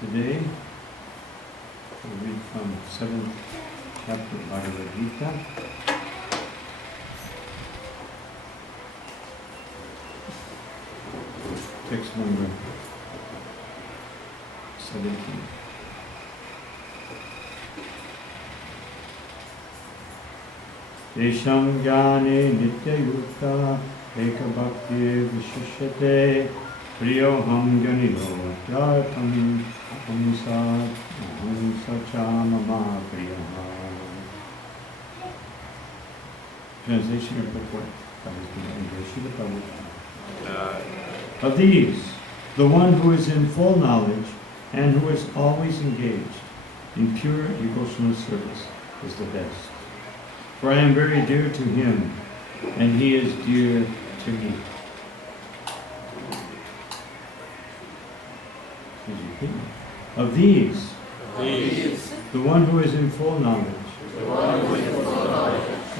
today. We'll read from 7th chapter of Bhagavad Gita. Text number 17. Tesham jnane nityayukta ekabhakti vishishyate priyoham janiro jatam ahimsa cha mama priyaha. Translation and purport by His Divine Srila Prabhupada. Of these, the one who is in full knowledge and who is always engaged in pure devotional service is the best. For I am very dear to him, and he is dear to me. Of these, the one who is in full knowledge,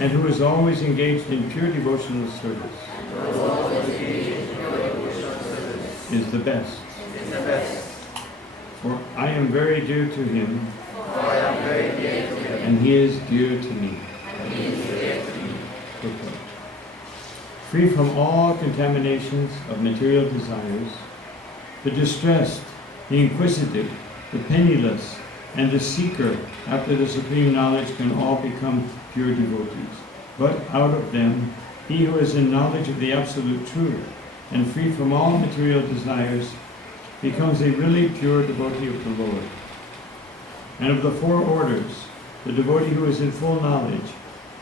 and who is always engaged in pure devotional service, is the best. For I am very dear to him, and he is dear to me. Free from all contaminations of material desires, the distressed, the inquisitive, the penniless, and the seeker after the supreme knowledge can all become pure devotees. But out of them, he who is in knowledge of the absolute truth and free from all material desires becomes a really pure devotee of the Lord. And of the four orders, the devotee who is in full knowledge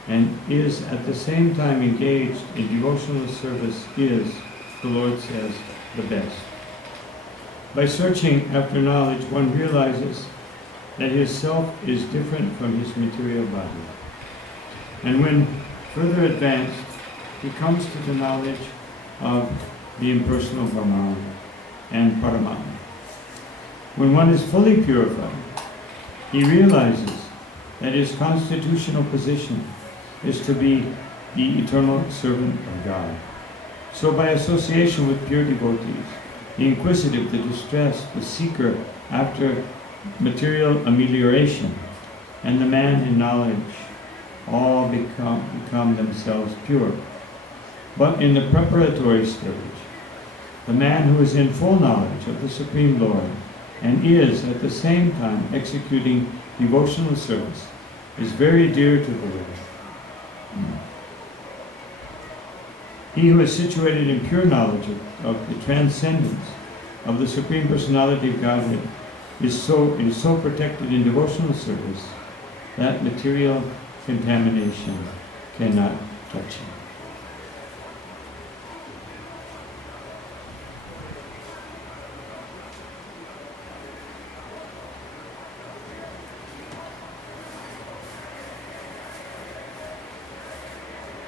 and is at the same time engaged in devotional service is, the Lord says, the best. By searching after knowledge, one realizes that his self is different from his material body. And when further advanced, he comes to the knowledge of the impersonal Brahman and Paramatma. When one is fully purified, he realizes that his constitutional position is to be the eternal servant of God. So by association with pure devotees, the inquisitive, the distressed, the seeker after material amelioration, and the man in knowledge all become themselves pure. But in the preparatory stage, the man who is in full knowledge of the Supreme Lord and is at the same time executing devotional service is very dear to the Lord. He who is situated in pure knowledge of the transcendence of the Supreme Personality of Godhead is so protected in devotional service that material contamination cannot touch him.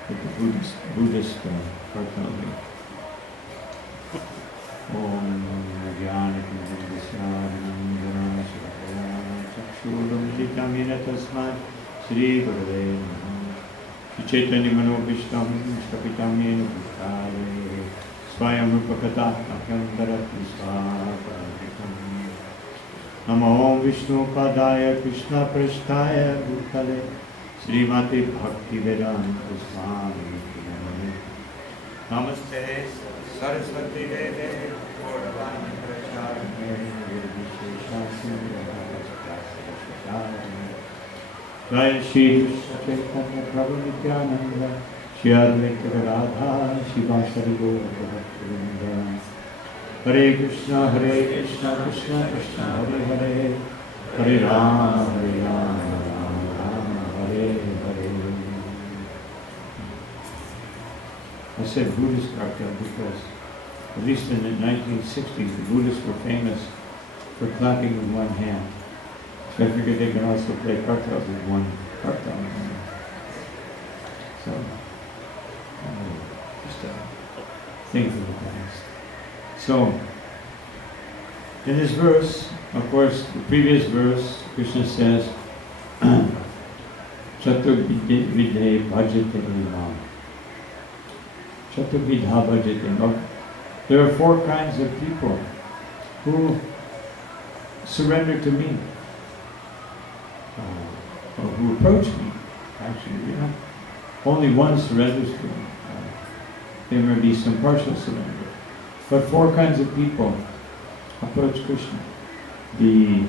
With the Buddhist cartoon. Om Jnana Chakshuram Litamina Tasmat Sri Gurave Namaha Chaitanya Manobhishtam Shkapitamena Bhutale Swayam Rupakata Akyandarati Svapaditam Namo Om Vishnu Padaya Krishna Prasthaya Bhutale Srimati Bhakti Vedanta Swami Namaste Saraswati Deve Gauravani Pracharane Nirvisheshasya Jai Shri Krishna Chaitanya Prabhu Nityananda Shri Advaita Radha Shivasari Gaura Bhaktivinoda Hare Krishna Krishna Krishna Hare Hare Hare Rama Hare I said Buddhist cartel because, at least in the 1960s, the Buddhists were famous for clapping with one hand. So I figured they can also play cartels with one cartel. So, just a thing from the past. So, in this verse, of course, the previous verse, Krishna says, Chaturvidhe bhajate imam. Chaturvidha bhajate. There are four kinds of people who surrender to me, or who approach me. Actually, only one surrenders to me. There may be some partial surrender. But 4 kinds of people approach Krishna. The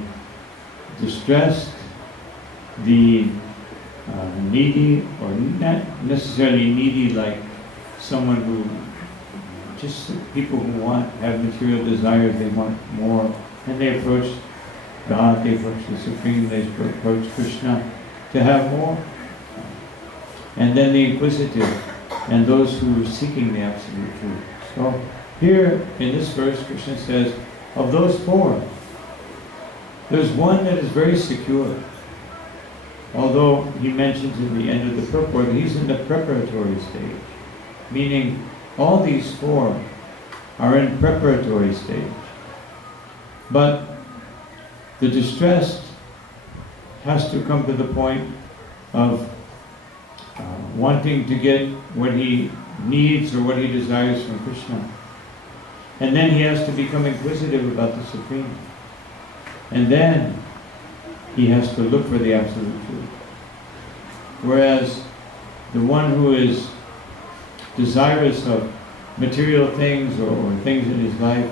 distressed, the needy, or not necessarily needy like someone who, just people who have material desires, they want more, and they approach God, they approach the Supreme, they approach Krishna to have more. And then the inquisitive, and those who are seeking the absolute truth. So here in this verse, Krishna says, of those 4, there's one that is very secure. Although he mentions in the end of the purport, he's in the preparatory stage. Meaning, all these 4 are in preparatory stage. But the distressed has to come to the point of wanting to get what he needs or what he desires from Krishna. And then he has to become inquisitive about the Supreme. And then he has to look for the absolute truth. Whereas the one who is desirous of material things or things in his life,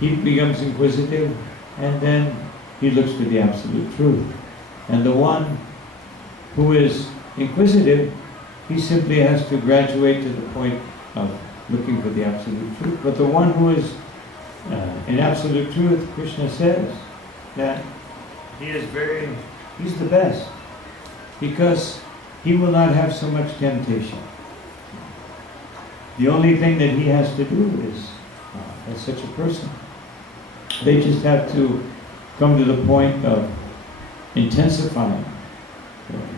he becomes inquisitive and then he looks for the absolute truth. And the one who is inquisitive, he simply has to graduate to the point of looking for the absolute truth. But the one who is in absolute truth, Krishna says that he's the best, because he will not have so much temptation. The only thing that he has to do is, as such a person, they just have to come to the point of intensifying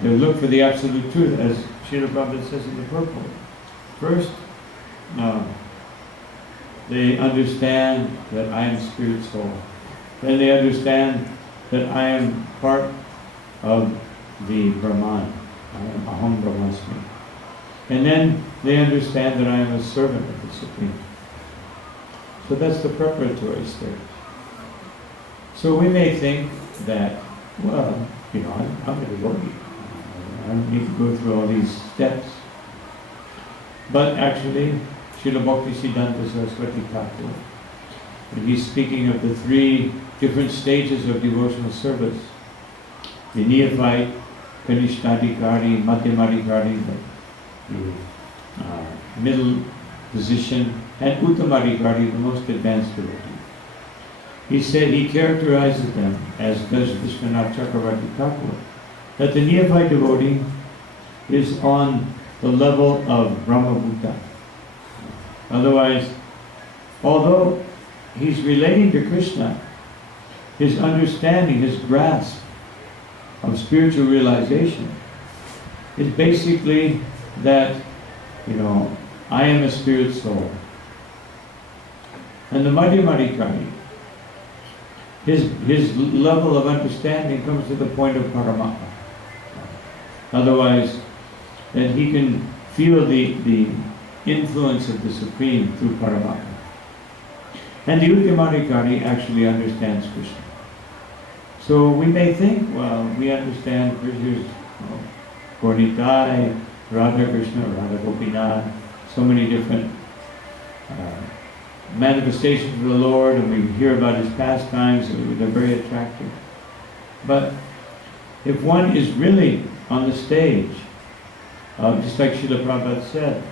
their look for the absolute truth, as Srila Prabhupada says in the purport. First, they understand that I am spirit soul. Then they understand that I am part of the Brahman. I am Aham Brahmasmi. And then they understand that I am a servant of the Supreme. So that's the preparatory stage. So we may think that, well, I'm a devotee. I don't need to go through all these steps. But actually, Srila Bhaktisiddhanta Saraswati Thakur, when he's speaking of the 3 different stages of devotional service, the neophyte, Kanishtadikari, Madhyamadikari, the middle position, and Uttamadikari, the most advanced devotee. He said he characterizes them, as does Vishwanath Chakravarti Thakur, that the neophyte devotee is on the level of Brahma Bhuta. Otherwise, although he's relating to Krishna, his understanding, his grasp of spiritual realization is basically that, I am a spirit soul. And the Madhyamadikari, his level of understanding comes to the point of Paramatma. Otherwise, that he can feel the influence of the Supreme through Paramatma. And the Uttamadikari actually understands Krishna. So we may think, well, we understand Krishna's Gaurnitai, Radha Krishna, Radha Gopinath, so many different manifestations of the Lord, and we hear about his pastimes, and they're very attractive. But if one is really on the stage, just like Srila Prabhupada said,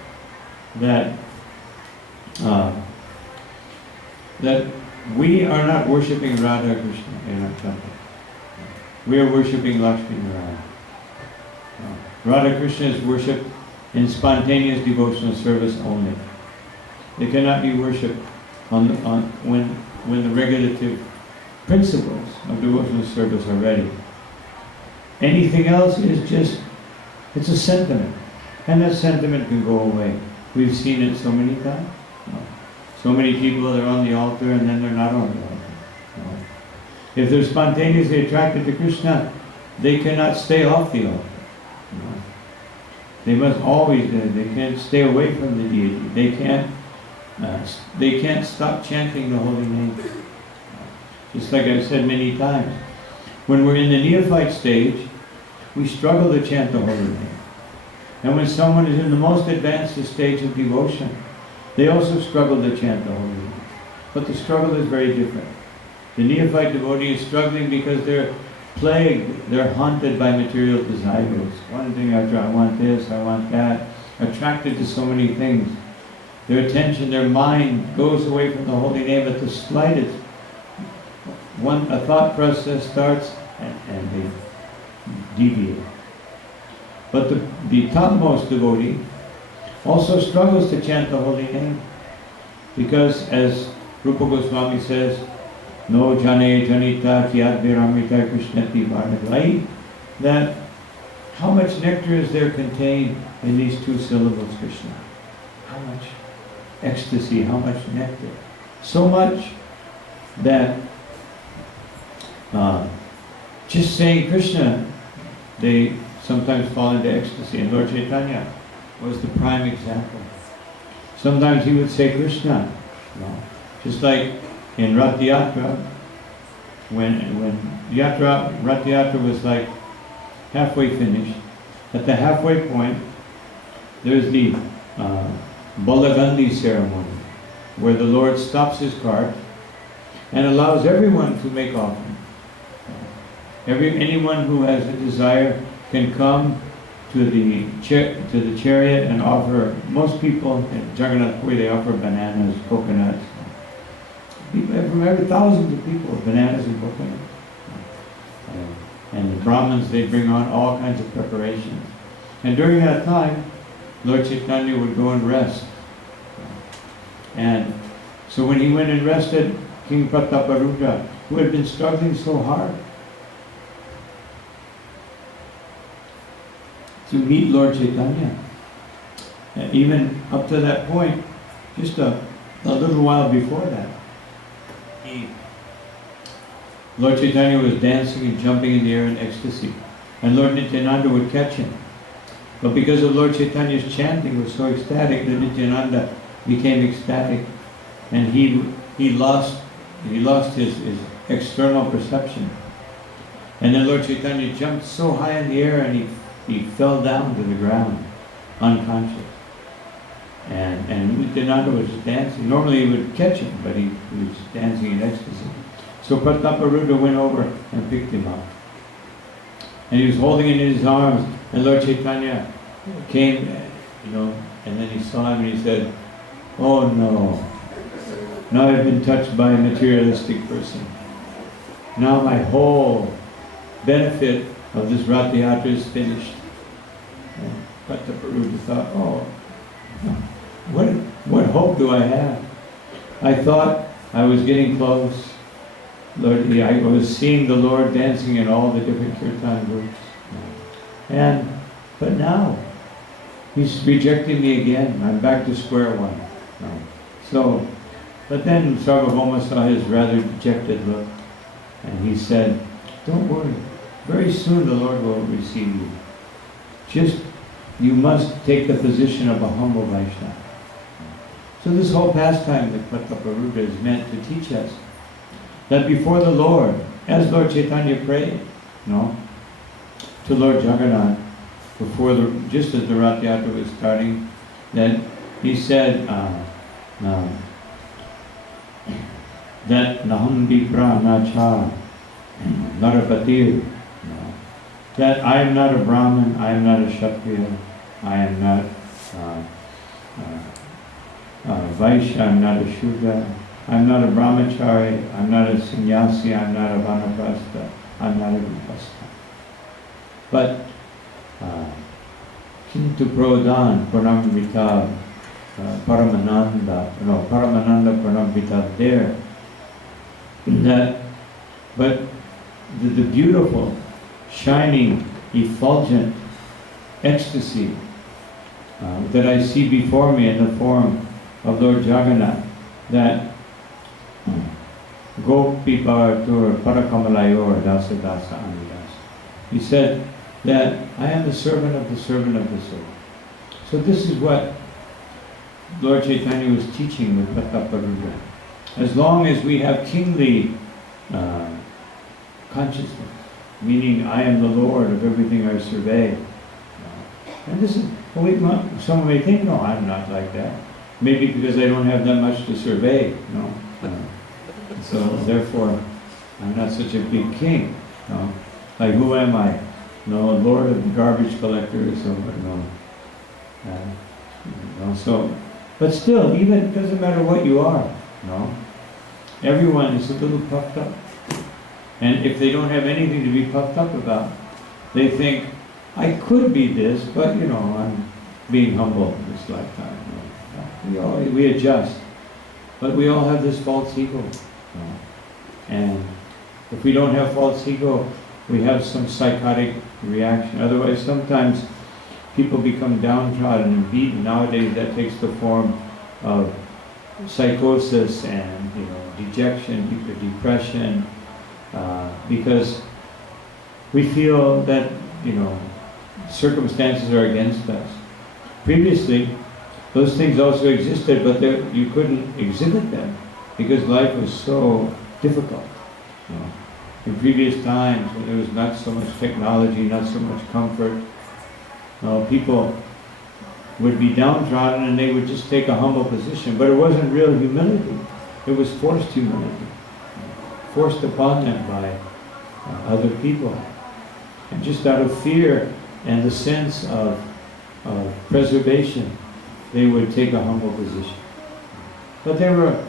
that we are not worshipping Radha Krishna in our temple. We are worshipping Lakshmi Narayana. Radha Krishna is worshipped in spontaneous devotional service only. They cannot be worshipped when the regulative principles of devotional service are ready. Anything else is just, it's a sentiment. And that sentiment can go away. We've seen it so many times. So many people that are on the altar and then they're not on the altar. If they're spontaneously attracted to Krishna, they cannot stay off the altar. They must always, they can't stay away from the deity. They can't stop chanting the holy name. Just like I've said many times. When we're in the neophyte stage, we struggle to chant the holy name. And when someone is in the most advanced stage of devotion, they also struggle to chant the holy name. But the struggle is very different. The neophyte devotee is struggling because they're plagued, they're haunted by material desires. One thing after, I want this, I want that, attracted to so many things. Their attention, their mind goes away from the holy name at the slightest. A thought process starts and they deviate. But the topmost devotee also struggles to chant the holy name, because as Rupa Goswami says, no jane janita kyat viramita krishnati varnavai, that how much nectar is there contained in these two syllables, Krishna? How much ecstasy, how much nectar? So much that just saying Krishna, they sometimes fall into ecstasy. And Lord Chaitanya was the prime example. Sometimes he would say Krishna. Just like in Rath Yatra, when Rath Yatra was like halfway finished, at the halfway point, there's the Balagandhi ceremony, where the Lord stops his cart and allows everyone to make offering. Anyone who has a desire can come to the chariot and offer. Most people in Jagannath Puri, they offer bananas, coconuts. From every thousands of people, bananas and coconuts. And the Brahmins, they bring on all kinds of preparations. And during that time, Lord Chaitanya would go and rest. And so when he went and rested, King Prataparudra, who had been struggling so hard to meet Lord Chaitanya, and even up to that point, just a little while before that, Lord Chaitanya was dancing and jumping in the air in ecstasy, and Lord Nityananda would catch him. But because of Lord Chaitanya's chanting was so ecstatic, that Nityananda became ecstatic, and he lost his external perception. And then Lord Chaitanya jumped so high in the air, and he fell down to the ground, unconscious. And Nityananda was just dancing. Normally he would catch him, but he was dancing in ecstasy. So Prataparudra went over and picked him up. And he was holding it in his arms, and Lord Chaitanya came, and then he saw him and he said, "Oh no, now I've been touched by a materialistic person. Now my whole benefit of this Rath Yatra is finished." And Prataparudra thought, "Oh, what hope do I have? I thought I was getting close. Lord, I was seeing the Lord dancing in all the different kirtan groups. But now, he's rejecting me again. I'm back to square one." So, but then Sarvabhauma saw his rather dejected look, and he said, "Don't worry. Very soon the Lord will receive you. Just, you must take the position of a humble Vaishnava." So this whole pastime that Prataparudra is meant to teach us that before the Lord, as Lord Chaitanya prayed, to Lord Jagannath, just as the Rath Yatra was starting, that he said that Naham Vipra Nacha Narapatir, that I am not a Brahmin, I am not a Kshatriya, I am not Vaishya, I am not a Shudra, I'm not a brahmachari, I'm not a sannyasi, I'm not a vanaprastha, I'm not a grihastha. But Kintu Prodhan Pranamrita Paramananda Pranamrita there. But the beautiful, shining, effulgent ecstasy that I see before me in the form of Lord Jagannath, that Gopi Bharatur Parakamalayor Dasa Dasa Amidas. He said that I am the servant of the servant of the servant. So this is what Lord Chaitanya was teaching with Prataparudra. As long as we have kingly consciousness, meaning I am the Lord of everything I survey. And this is, someone may think, no, I'm not like that. Maybe because I don't have that much to survey, no. So therefore, I'm not such a big king. No. Like, who am I? No, Lord of the garbage collector or something. No. So, but still, even it doesn't matter what you are. No. Everyone is a little puffed up. And if they don't have anything to be puffed up about, they think, I could be this, but I'm being humble in this lifetime. We adjust. But we all have this false ego. And if we don't have false ego, we have some psychotic reaction. Otherwise, sometimes people become downtrodden and beaten. Nowadays, that takes the form of psychosis and dejection, depression, because we feel that circumstances are against us. Previously, those things also existed, but you couldn't exhibit them because life was so difficult. In previous times, when there was not so much technology, not so much comfort, people would be downtrodden and they would just take a humble position. But it wasn't real humility. It was forced humility, forced upon them by other people. And just out of fear and the sense of preservation, they would take a humble position. But they were,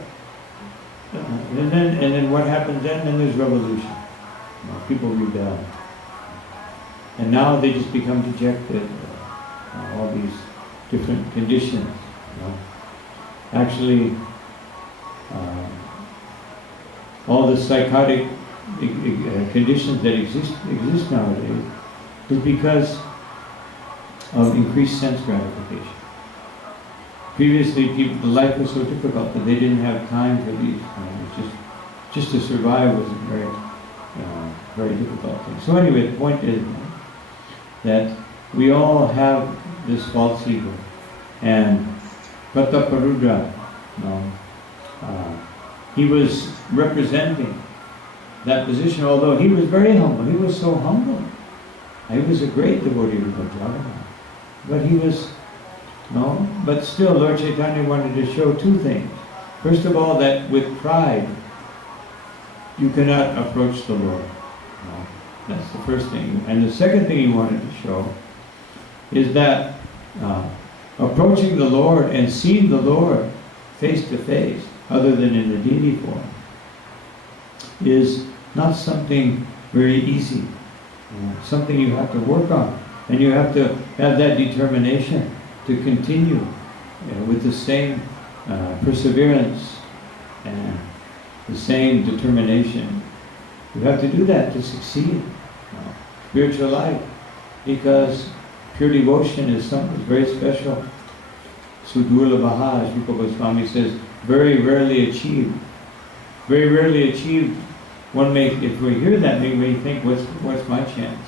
and then what happens then? Then there's revolution. People rebel. And now they just become dejected. All these different conditions. Actually, all the psychotic conditions that exist nowadays is because of increased sense gratification. Previously, life was so difficult that they didn't have time for these. Just to survive was a very difficult thing. So anyway, the point is that we all have this false ego. And Prataparudra, he was representing that position, although he was very humble. He was so humble. He was a great devotee of Lord Jagannath. But he was, but still Lord Chaitanya wanted to show two things. First of all, that with pride, you cannot approach the Lord. That's the first thing. And the second thing he wanted to show is that approaching the Lord and seeing the Lord face to face, other than in the deity form, is not something very easy. Something you have to work on. And you have to have that determination to continue with the same perseverance and the same determination. You have to do that to succeed in spiritual life, because pure devotion is something very special. Sudurlabhaha, as Rupa Goswami says, very rarely achieved. Very rarely achieved. One may, if we hear that, we may think, what's my chance?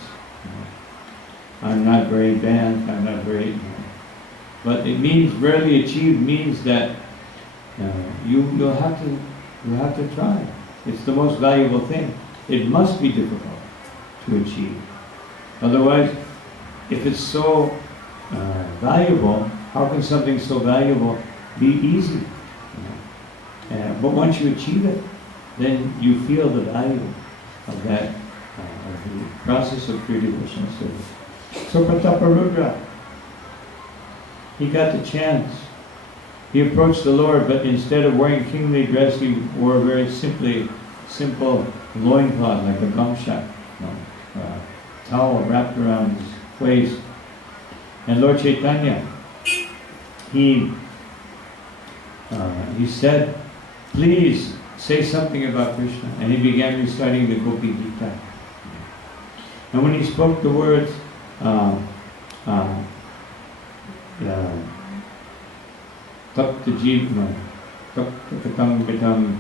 I'm not very advanced, I'm not very... But it means, rarely achieved means that you'll have to try. It's the most valuable thing. It must be difficult to achieve. Otherwise, if it's so valuable, how can something so valuable be easy? But once you achieve it, then you feel the value of that, of the process of pure devotion. So Prataparudra, he got the chance. He approached the Lord, but instead of wearing kingly dress, he wore a very simple loincloth, like a gamsha, towel wrapped around his waist. And Lord Chaitanya, he said, please say something about Krishna. And he began reciting the Gopi Gita. And when he spoke the words, Tapta Jivna, Tapta Katam Vitam,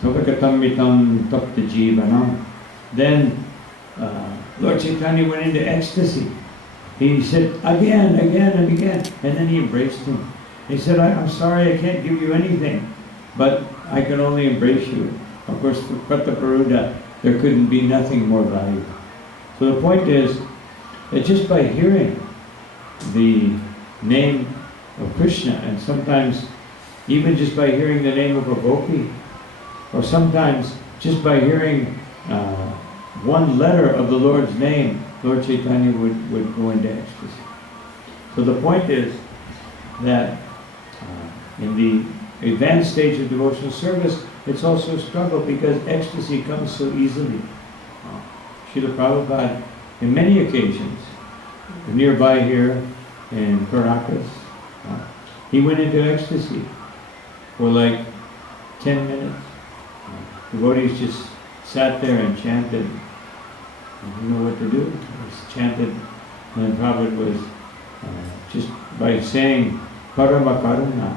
Tapakatam Vitam, Tapta Jivanam. Then Lord Chaitanya went into ecstasy. He said, again, and again. And then he embraced him. He said, I'm sorry I can't give you anything, but I can only embrace you. Of course, for Prataparuda, there couldn't be nothing more valuable. So the point is that just by hearing the name of Krishna, and sometimes even just by hearing the name of a gopi, or sometimes just by hearing one letter of the Lord's name, Lord Chaitanya would go into ecstasy. So the point is that in the advanced stage of devotional service, it's also a struggle because ecstasy comes so easily. Srila Prabhupada, in many occasions, nearby here in Caracas, he went into ecstasy for like 10 minutes. Devotees just sat there and chanted. They didn't know what to do. Just chanted, and then Prabhupada was just by saying Parama Karuna,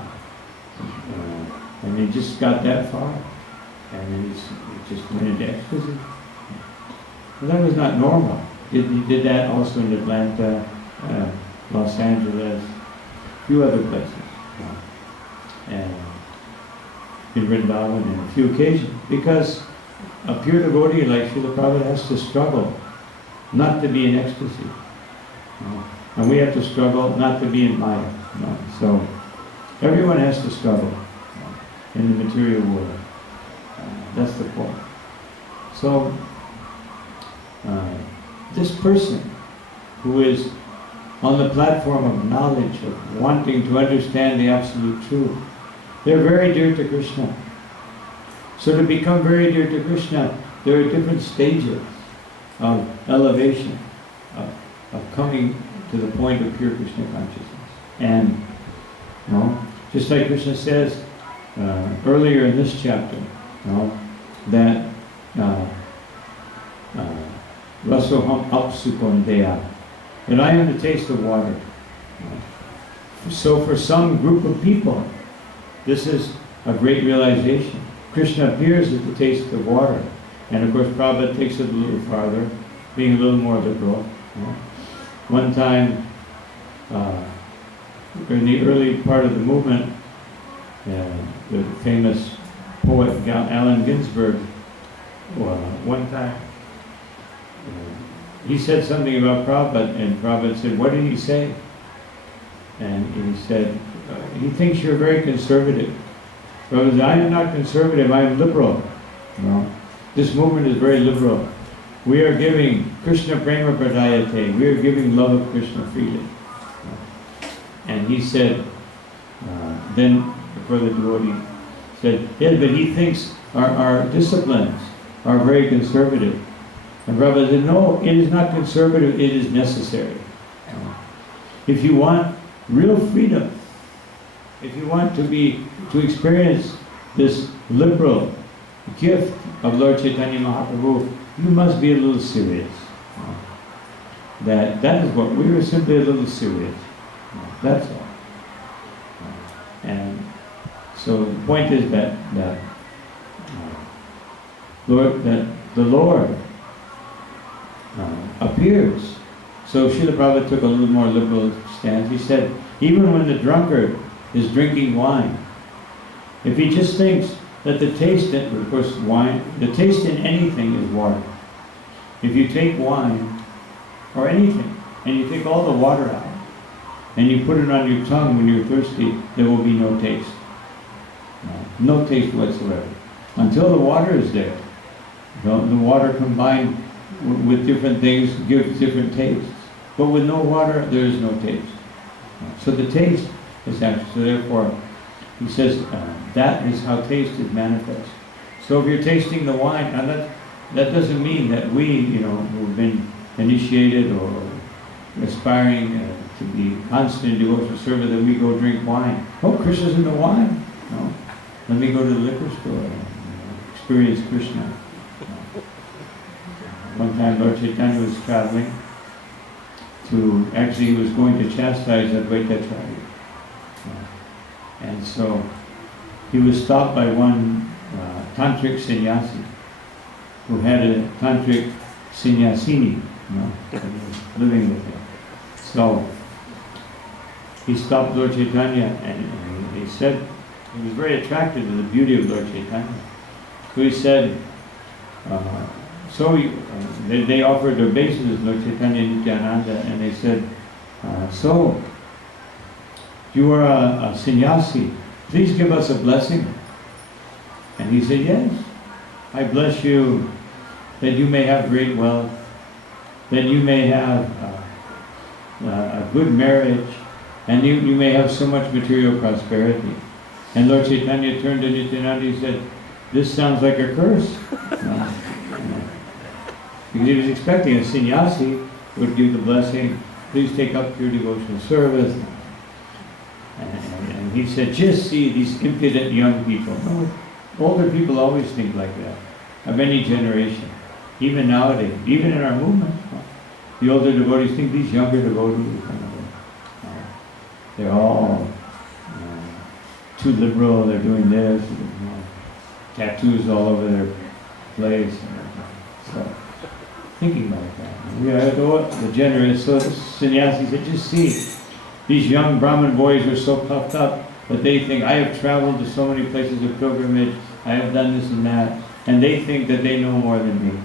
and he just got that far, and then he just went into ecstasy. Well, that was not normal. He did that also in Atlanta, Los Angeles, a few other places, and in Vrindavan on a few occasions, because a pure devotee like Srila Prabhupada has to struggle not to be in ecstasy. And we have to struggle not to be in Maya. So everyone has to struggle in the material world. That's the point. So this person who is on the platform of knowledge, of wanting to understand the absolute truth, they're very dear to Krishna. So to become very dear to Krishna, there are different stages of elevation, of coming to the point of pure Krishna consciousness. And just like Krishna says earlier in this chapter, that Rasoham apsukondeya, that I am the taste of water. So for some group of people, this is a great realization. Krishna appears as the taste of water. And of course, Prabhupada takes it a little farther, being a little more liberal. One time, in the early part of the movement, the famous poet Allen Ginsberg, one time, he said something about Prabhupada, and Prabhupada said, "What did he say?" And he said, "He thinks you're very conservative." Prabhupada said, "I am not conservative, I am liberal. This movement is very liberal. We are giving Krishna Prema Pradayate. We are giving love of Krishna freely." And he said, then for the devotee, said, "Yeah, but he thinks our disciplines are very conservative." And Prabhupada said, "No, it is not conservative, it is necessary. If you want real freedom, if you want to experience this liberal gift of Lord Chaitanya Mahaprabhu, you must be a little serious." That is what we were, simply a little serious. That's all. And so the point is that the Lord appears. So Srila Prabhupada took a little more liberal stance. He said, even when the drunkard is drinking wine, if he just thinks that the taste, of course wine, the taste in anything is water. If you take wine, or anything, and you take all the water out, and you put it on your tongue when you're thirsty, there will be no taste. No taste whatsoever. Until the water is there. The water combined with different things gives different tastes. But with no water, there is no taste. So the taste is actually, so therefore, he says, that is how taste is manifest. So if you're tasting the wine, and that doesn't mean that we, who've been initiated or aspiring to be constant in devotional service, that we go drink wine. Oh, Krishna's in the wine. No. Let me go to the liquor store and experience Krishna. One time Lord Chaitanya was traveling he was going to chastise Advaitacharya. And so he was stopped by one tantric sannyasi who had a tantric sannyasini, living with him. So he stopped Lord Chaitanya and he said he was very attracted to the beauty of Lord Chaitanya. So he said, they offered their obeisance to Lord Chaitanya Nityananda, and they said, so, you are a sannyasi, please give us a blessing. And he said, yes, I bless you that you may have great wealth, that you may have a good marriage, and you may have so much material prosperity. And Lord Chaitanya turned to Nityananda and said, this sounds like a curse. No. Because he was expecting a sannyasi would give the blessing, please take up your devotional service. And he said, just see these impudent young people. No, older people always think like that, of any generation. Even nowadays, even in our movement. The older devotees think these younger devotees, they're all too liberal, they're doing this, tattoos all over their place. So, thinking like that. We are the generous, so the sannyasi said, just see, these young Brahmin boys are so puffed up that they think, I have traveled to so many places of pilgrimage, I have done this and that, and they think that they know more than me.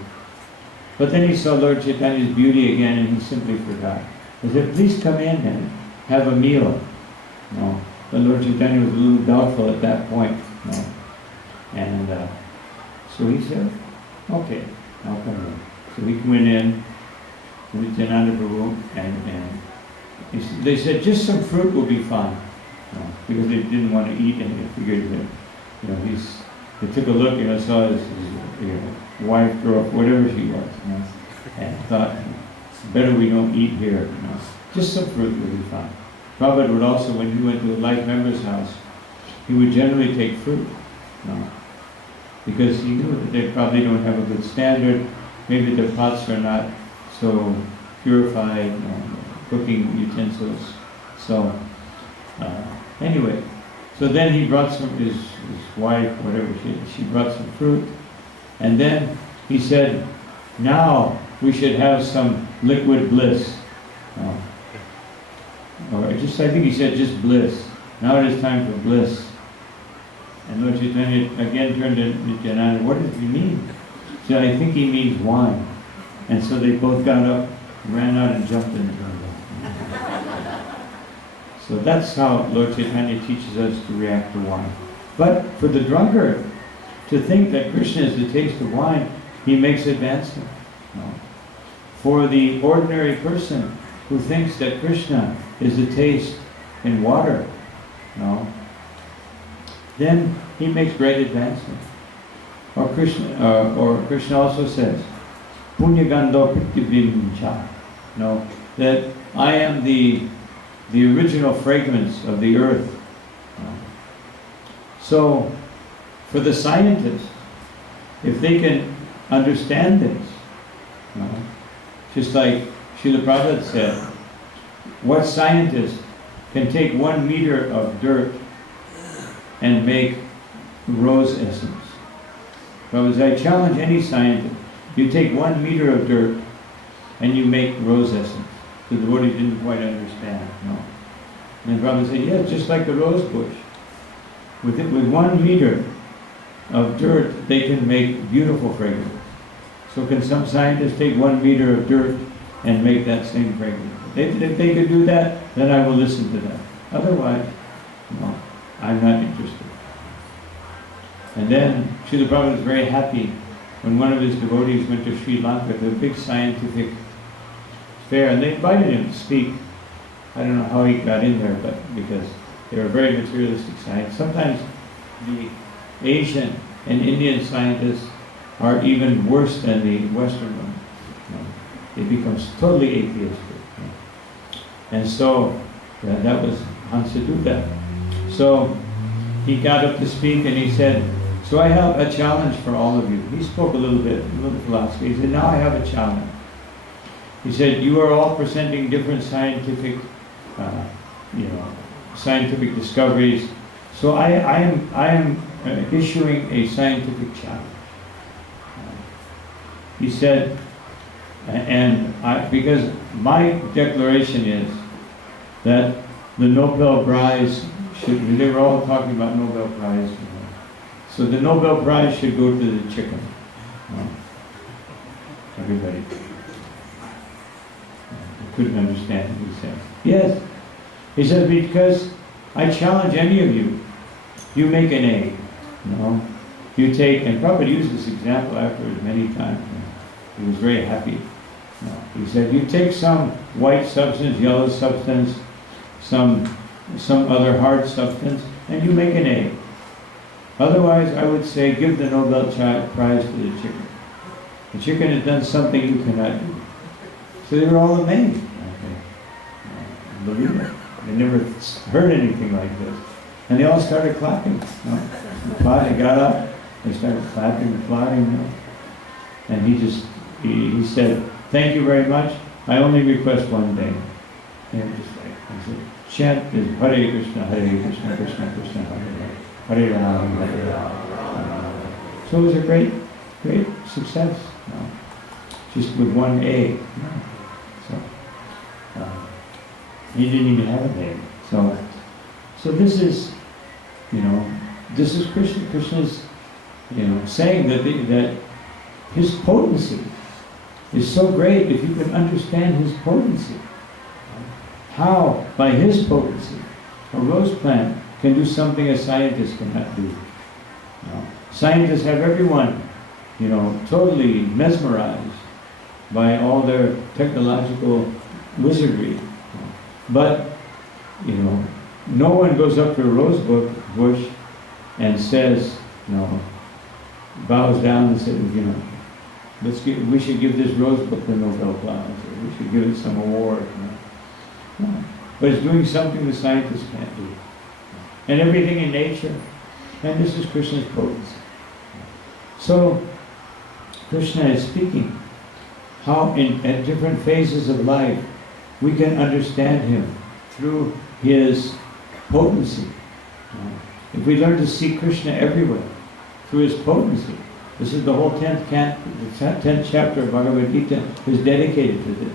But then he saw Lord Chaitanya's beauty again and he simply forgot. He said, please come in and have a meal. No. But Lord Chaitanya was a little doubtful at that point. No. And so he said, okay, I'll come in. So he went in to Nityananda Prabhu and they said, just some fruit will be fine. No. Because they didn't want to eat and they figured that, they took a look, saw his wife, girl, whatever she was, and thought, better we don't eat here. Just some fruit would be fine. Prabhupada would also, when he went to a life member's house, he would generally take fruit. Because he knew that they probably don't have a good standard, maybe their pots are not so purified, cooking utensils. So, anyway, so then he brought his wife, whatever she brought some fruit. And then he said, now we should have some liquid bliss. Or I think he said just bliss. Now it is time for bliss. And Lord Chaitanya again turned to Nityananda, what does he mean? He said, I think he means wine. And so they both got up, ran out and jumped in the river. So that's how Lord Chaitanya teaches us to react to wine. But for the drunkard, to think that Krishna is the taste of wine, he makes advancement. For the ordinary person who thinks that Krishna is the taste in water, then he makes great advancement. Or Krishna also says, Punyagando Pritibhimcha, that I am the original fragrance of the earth. So, for the scientists, if they can understand this, just like Srila Prabhupada said, what scientist can take 1 meter of dirt and make rose essence? Prabhupada said, I challenge any scientist, you take 1 meter of dirt and you make rose essence. The devotee didn't quite understand. And Prabhupada said, yes, just like the rose bush. With 1 meter of dirt, they can make beautiful fragrance. So can some scientists take 1 meter of dirt and make that same fragrance? If they could do that, then I will listen to them. Otherwise, no, I'm not interested. And then Srila Prabhupada was very happy when one of his devotees went to Sri Lanka to a big scientific fair, and they invited him to speak. I don't know how he got in there, but because they were very materialistic science. Sometimes the Asian and Indian scientists are even worse than the Western ones. It becomes totally atheistic. And so that was Hansaduta. So he got up to speak and he said, so I have a challenge for all of you. He spoke a little philosophy. He said, now I have a challenge. He said, you are all presenting different scientific, scientific discoveries. So I am issuing a scientific challenge. He said, because my declaration is that the Nobel Prize they were all talking about Nobel Prize. So So the Nobel Prize should go to the chicken. No. Everybody. I couldn't understand what he said. Yes. He says, because I challenge any of you, you make an egg. No. You take, and Prabhupada used this example afterwards many times. He was very happy. No. He said, you take some white substance, yellow substance, some other hard substance, and you make an egg. Otherwise, I would say, give the Nobel Prize to the chicken. The chicken has done something you cannot do. So they were all amazed. Okay. Believe it. They never heard anything like this. And they all started clapping. They got up, they started clapping and applauding. And he said, thank you very much. I only request one thing. And just like, I said, chant is Hare Krishna, Krishna Krishna, Hare Rama, Hare Rama. So it was a great success. Just with one egg. So he didn't even have an egg. So this is, this is Krishna. Krishna's, saying that his potency is so great if you can understand his potency. How, by his potency, a rose plant can do something a scientist cannot do. Scientists have everyone, totally mesmerized by all their technological wizardry. But, no one goes up to a rose bush and says, bows down and says, we should give this rose book the Nobel Prize, or we should give it some award. No. But it's doing something the scientists can't do. And everything in nature, and this is Krishna's potency. So, Krishna is speaking how at different phases of life we can understand him through his potency. If we learn to see Krishna everywhere through his potency, this is the whole 10th chapter of Bhagavad Gita is dedicated to this.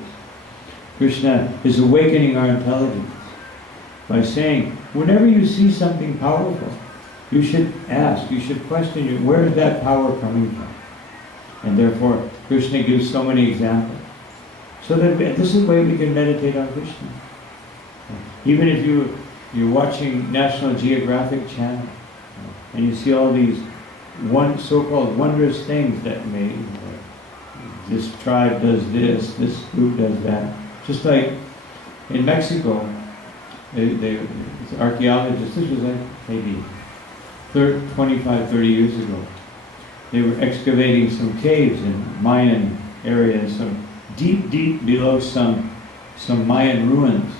Krishna is awakening our intelligence by saying, whenever you see something powerful, you should ask, you should question, where is that power coming from? And therefore, Krishna gives so many examples. So that this is the way we can meditate on Krishna. Even if you're watching National Geographic Channel, and you see all these so-called wondrous things that this tribe does this group does that. Just like in Mexico, the archaeologists, this was like maybe 25, 30 years ago, they were excavating some caves in Mayan areas, some deep below some Mayan ruins.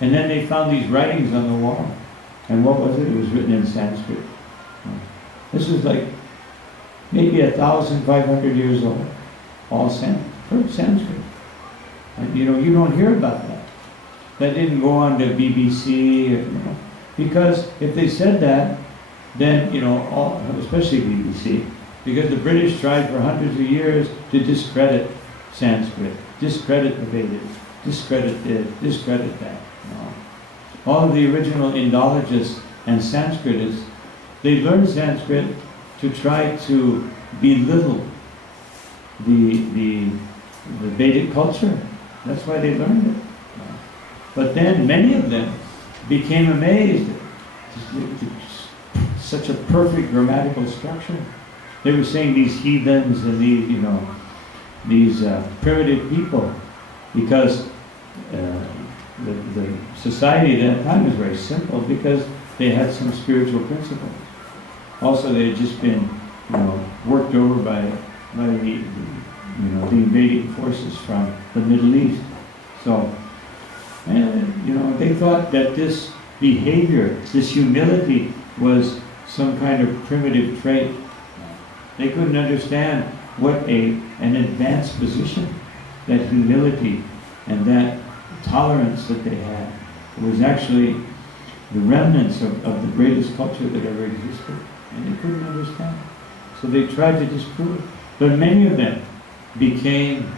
And then they found these writings on the wall. And what was it? It was written in Sanskrit. This was like maybe 1,500 years old. All Sanskrit. And you don't hear about that. That didn't go on to BBC, because if they said that, then, especially BBC, because the British tried for hundreds of years to discredit Sanskrit, discredit the Vedas, discredit this, discredit that. All of the original Indologists and Sanskritists, they learned Sanskrit to try to belittle the Vedic culture. That's why they learned it. But then many of them became amazed at such a perfect grammatical structure. They were saying these heathens and these primitive people, because the society at that time was very simple, because they had some spiritual principles. Also, they had just been, worked over by the invading forces from the Middle East. So, they thought that this behavior, this humility, was some kind of primitive trait. They couldn't understand what an advanced position that humility and that tolerance that they had. It was actually the remnants of the greatest culture that ever existed. And they couldn't understand. So they tried to disprove it. But many of them became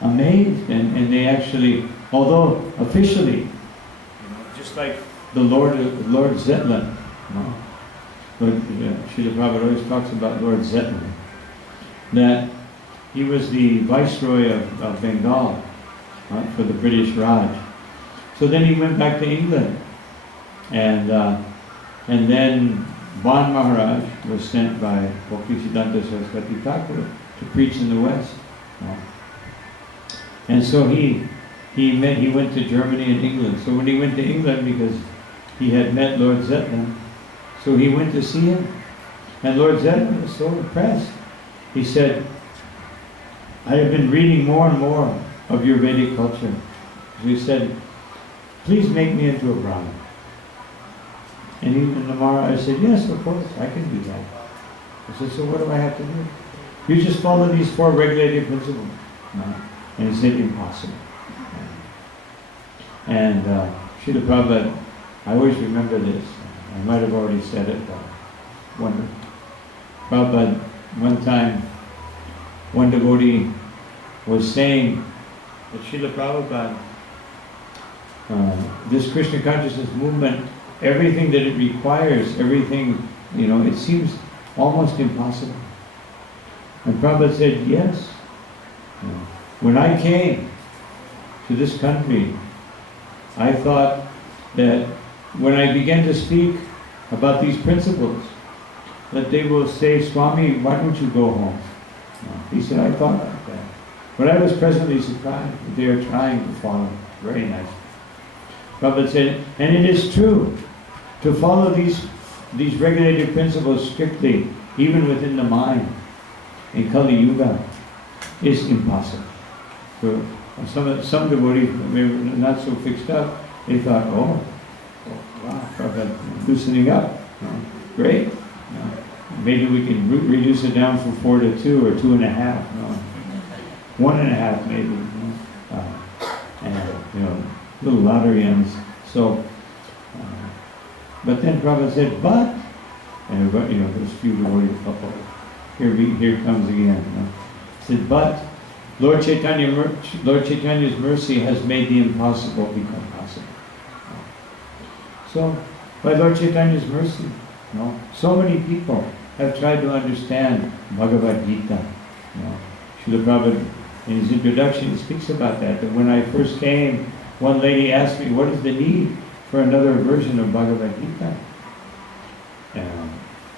amazed, and they actually, although officially, just like the Lord Zetlin, Srila Prabhupada always talks about Lord Zetland, that he was the viceroy of Bengal for the British Raj. So then he went back to England, and then Ban Maharaj was sent by Bhakti-Siddhanta Saraswati Thakur to preach in the West. And so he went to Germany and England. So when he went to England, because he had met Lord Zetland, so he went to see him. And Lord Zetland was so impressed. He said, I have been reading more and more of your Vedic culture. So he said, please make me into a Brahmin. And the Maharaj said, yes, of course, I can do that. I said, so what do I have to do? You just follow these 4 regulative principles. No. And he said, impossible. And Srila Prabhupada, I always remember this. I might have already said it, but Prabhupada, one time, one devotee was saying that Srila Prabhupada, this Krishna consciousness movement, everything that it requires, everything, it seems almost impossible. And Prabhupada said, yes. When I came to this country, I thought that when I began to speak about these principles, that they will say, Swami, why don't you go home? He said, I thought like that. But I was pleasantly surprised that they are trying to follow. Very nice. Prabhupada said, and it is true, to follow these regulated principles strictly, even within the mind, in Kali Yuga, is impossible. So some devotees, they were not so fixed up, they thought, oh wow, Prabhupada loosening up. Great. Maybe we can reduce it down from 4 to 2 or 2.5. 1.5 maybe. And little lottery ends. So, but then Prabhupada said, but, and there's a few devotees, here comes again. He said, but Lord Chaitanya's mercy has made the impossible become possible. So, by Lord Chaitanya's mercy, so many people have tried to understand Bhagavad Gita. Srila Prabhupada, in his introduction, he speaks about that when I first came, one lady asked me, what is the need for another version of Bhagavad Gita?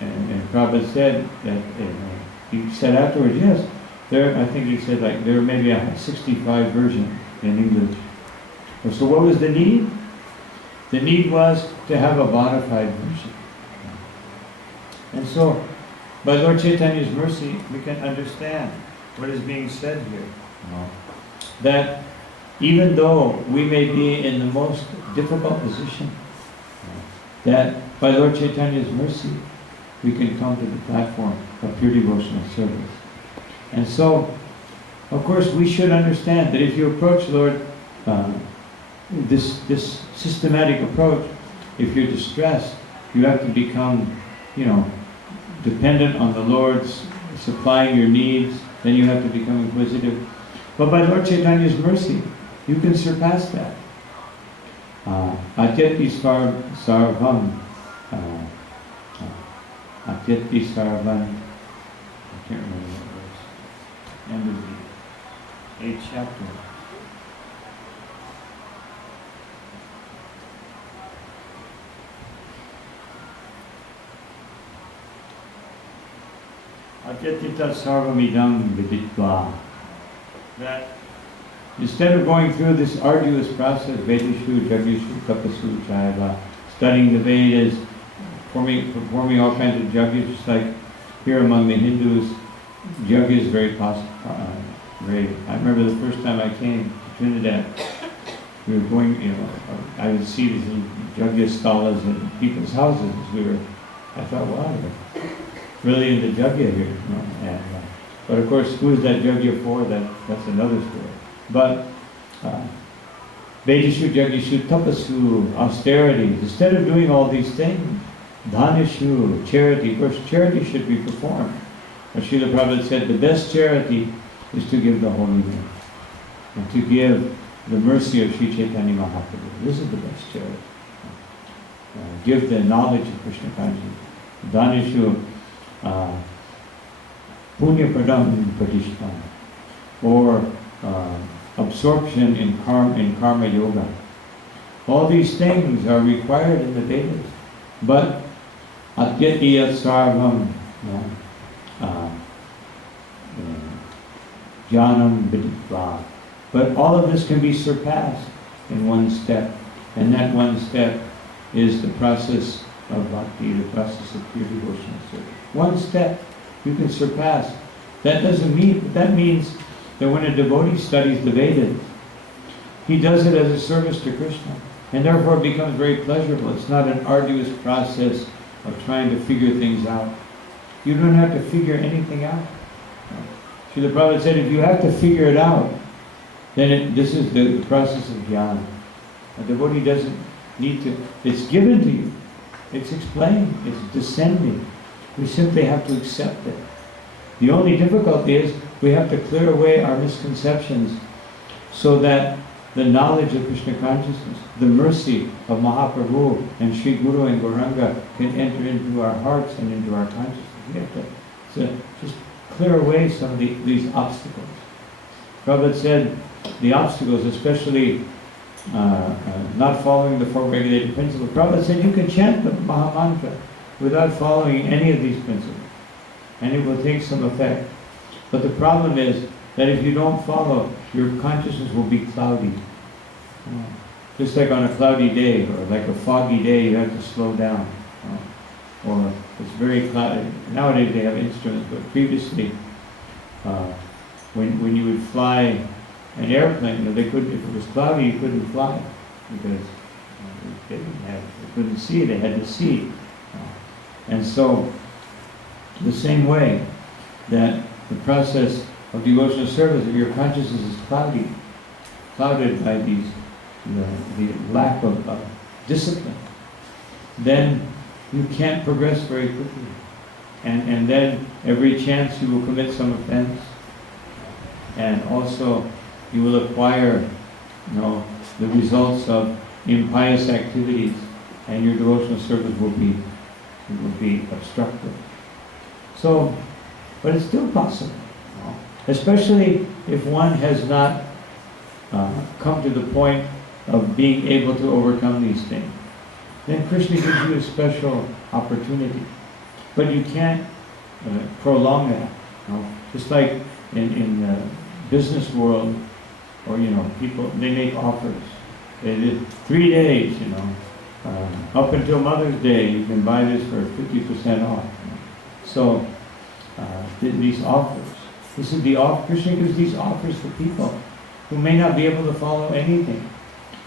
And Prabhupada said that, he said afterwards, yes, I think he said there may be a 65 version in English. So what was the need? The need was to have a bona fide version. And so, by Lord Chaitanya's mercy, we can understand what is being said here. That even though we may be in the most difficult position, that by Lord Chaitanya's mercy, we can come to the platform of pure devotional service. And so, of course, we should understand that if you approach Lord, this systematic approach, if you're distressed, you have to become, dependent on the Lord's supplying your needs, then you have to become inquisitive. But by Lord Chaitanya's mercy, you can surpass that. Atyati sarvam. Atyati sarvam. I can't remember what it was. End of the 8th chapter. Atyatita sarvamidam viditva. That instead of going through this arduous process, Vedishu, Jagyashu, Tapasu, Chaiva, studying the Vedas, performing all kinds of yajnas, just like here among the Hindus, yajna is very possible. I remember the first time I came to Trinidad, we were going, I would see these little yajna stalas in people's houses. I thought, wow, they're really into yajna here. But of course, who is that yajna for? That's another story. But Vedishu, Jagyashu, Tapasu, austerities, instead of doing all these things, Dhanishu, charity, of course charity should be performed. As Srila Prabhupada said, the best charity is to give the Holy Name, and to give the mercy of Sri Chaitanya Mahaprabhu. This is the best charity. Give the knowledge of Krishna consciousness. Dhanishu Punya Pradam Pratishthana, or absorption in karma yoga. All these things are required in the Vedas. But Atyatiya Sarvam Jnanam Viditva. But all of this can be surpassed in one step. And that one step is the process of bhakti, the process of pure devotional service. One step you can surpass. That means that when a devotee studies the Vedas, he does it as a service to Krishna. And therefore it becomes very pleasurable. It's not an arduous process of trying to figure things out. You don't have to figure anything out. Srila Prabhupada said, if you have to figure it out, then this is the process of jnana. A devotee doesn't need to, it's given to you. It's explained, it's descending. We simply have to accept it. The only difficulty is we have to clear away our misconceptions so that the knowledge of Krishna consciousness, the mercy of Mahaprabhu and Sri Guru and Gauranga can enter into our hearts and into our consciousness. We have to just clear away some of these obstacles. Prabhupada said the obstacles, especially not following the four regulated principles. Prabhupada said you can chant the Maha Mantra without following any of these principles, and it will take some effect. But the problem is that if you don't follow, your consciousness will be cloudy. Just like on a cloudy day, or like a foggy day, you have to slow down. Or it's very cloudy. Nowadays they have instruments, but previously, when you would fly an airplane, they couldn't. If it was cloudy, you couldn't fly because they couldn't see. They had to see. And so, the same way that the process of devotional service, if your consciousness is clouded by the lack of discipline, then you can't progress very quickly. And then every chance you will commit some offense, and also you will acquire the results of impious activities, and your devotional service will be obstructed. So, but it's still possible. Especially if one has not come to the point of being able to overcome these things. Then Krishna gives you a special opportunity. But you can't prolong that. Just like in the business world, or people, they make offers. They did 3 days, up until Mother's Day, you can buy this for 50% off. So, these offers. This is the offer. Krishna gives these offers to people who may not be able to follow anything.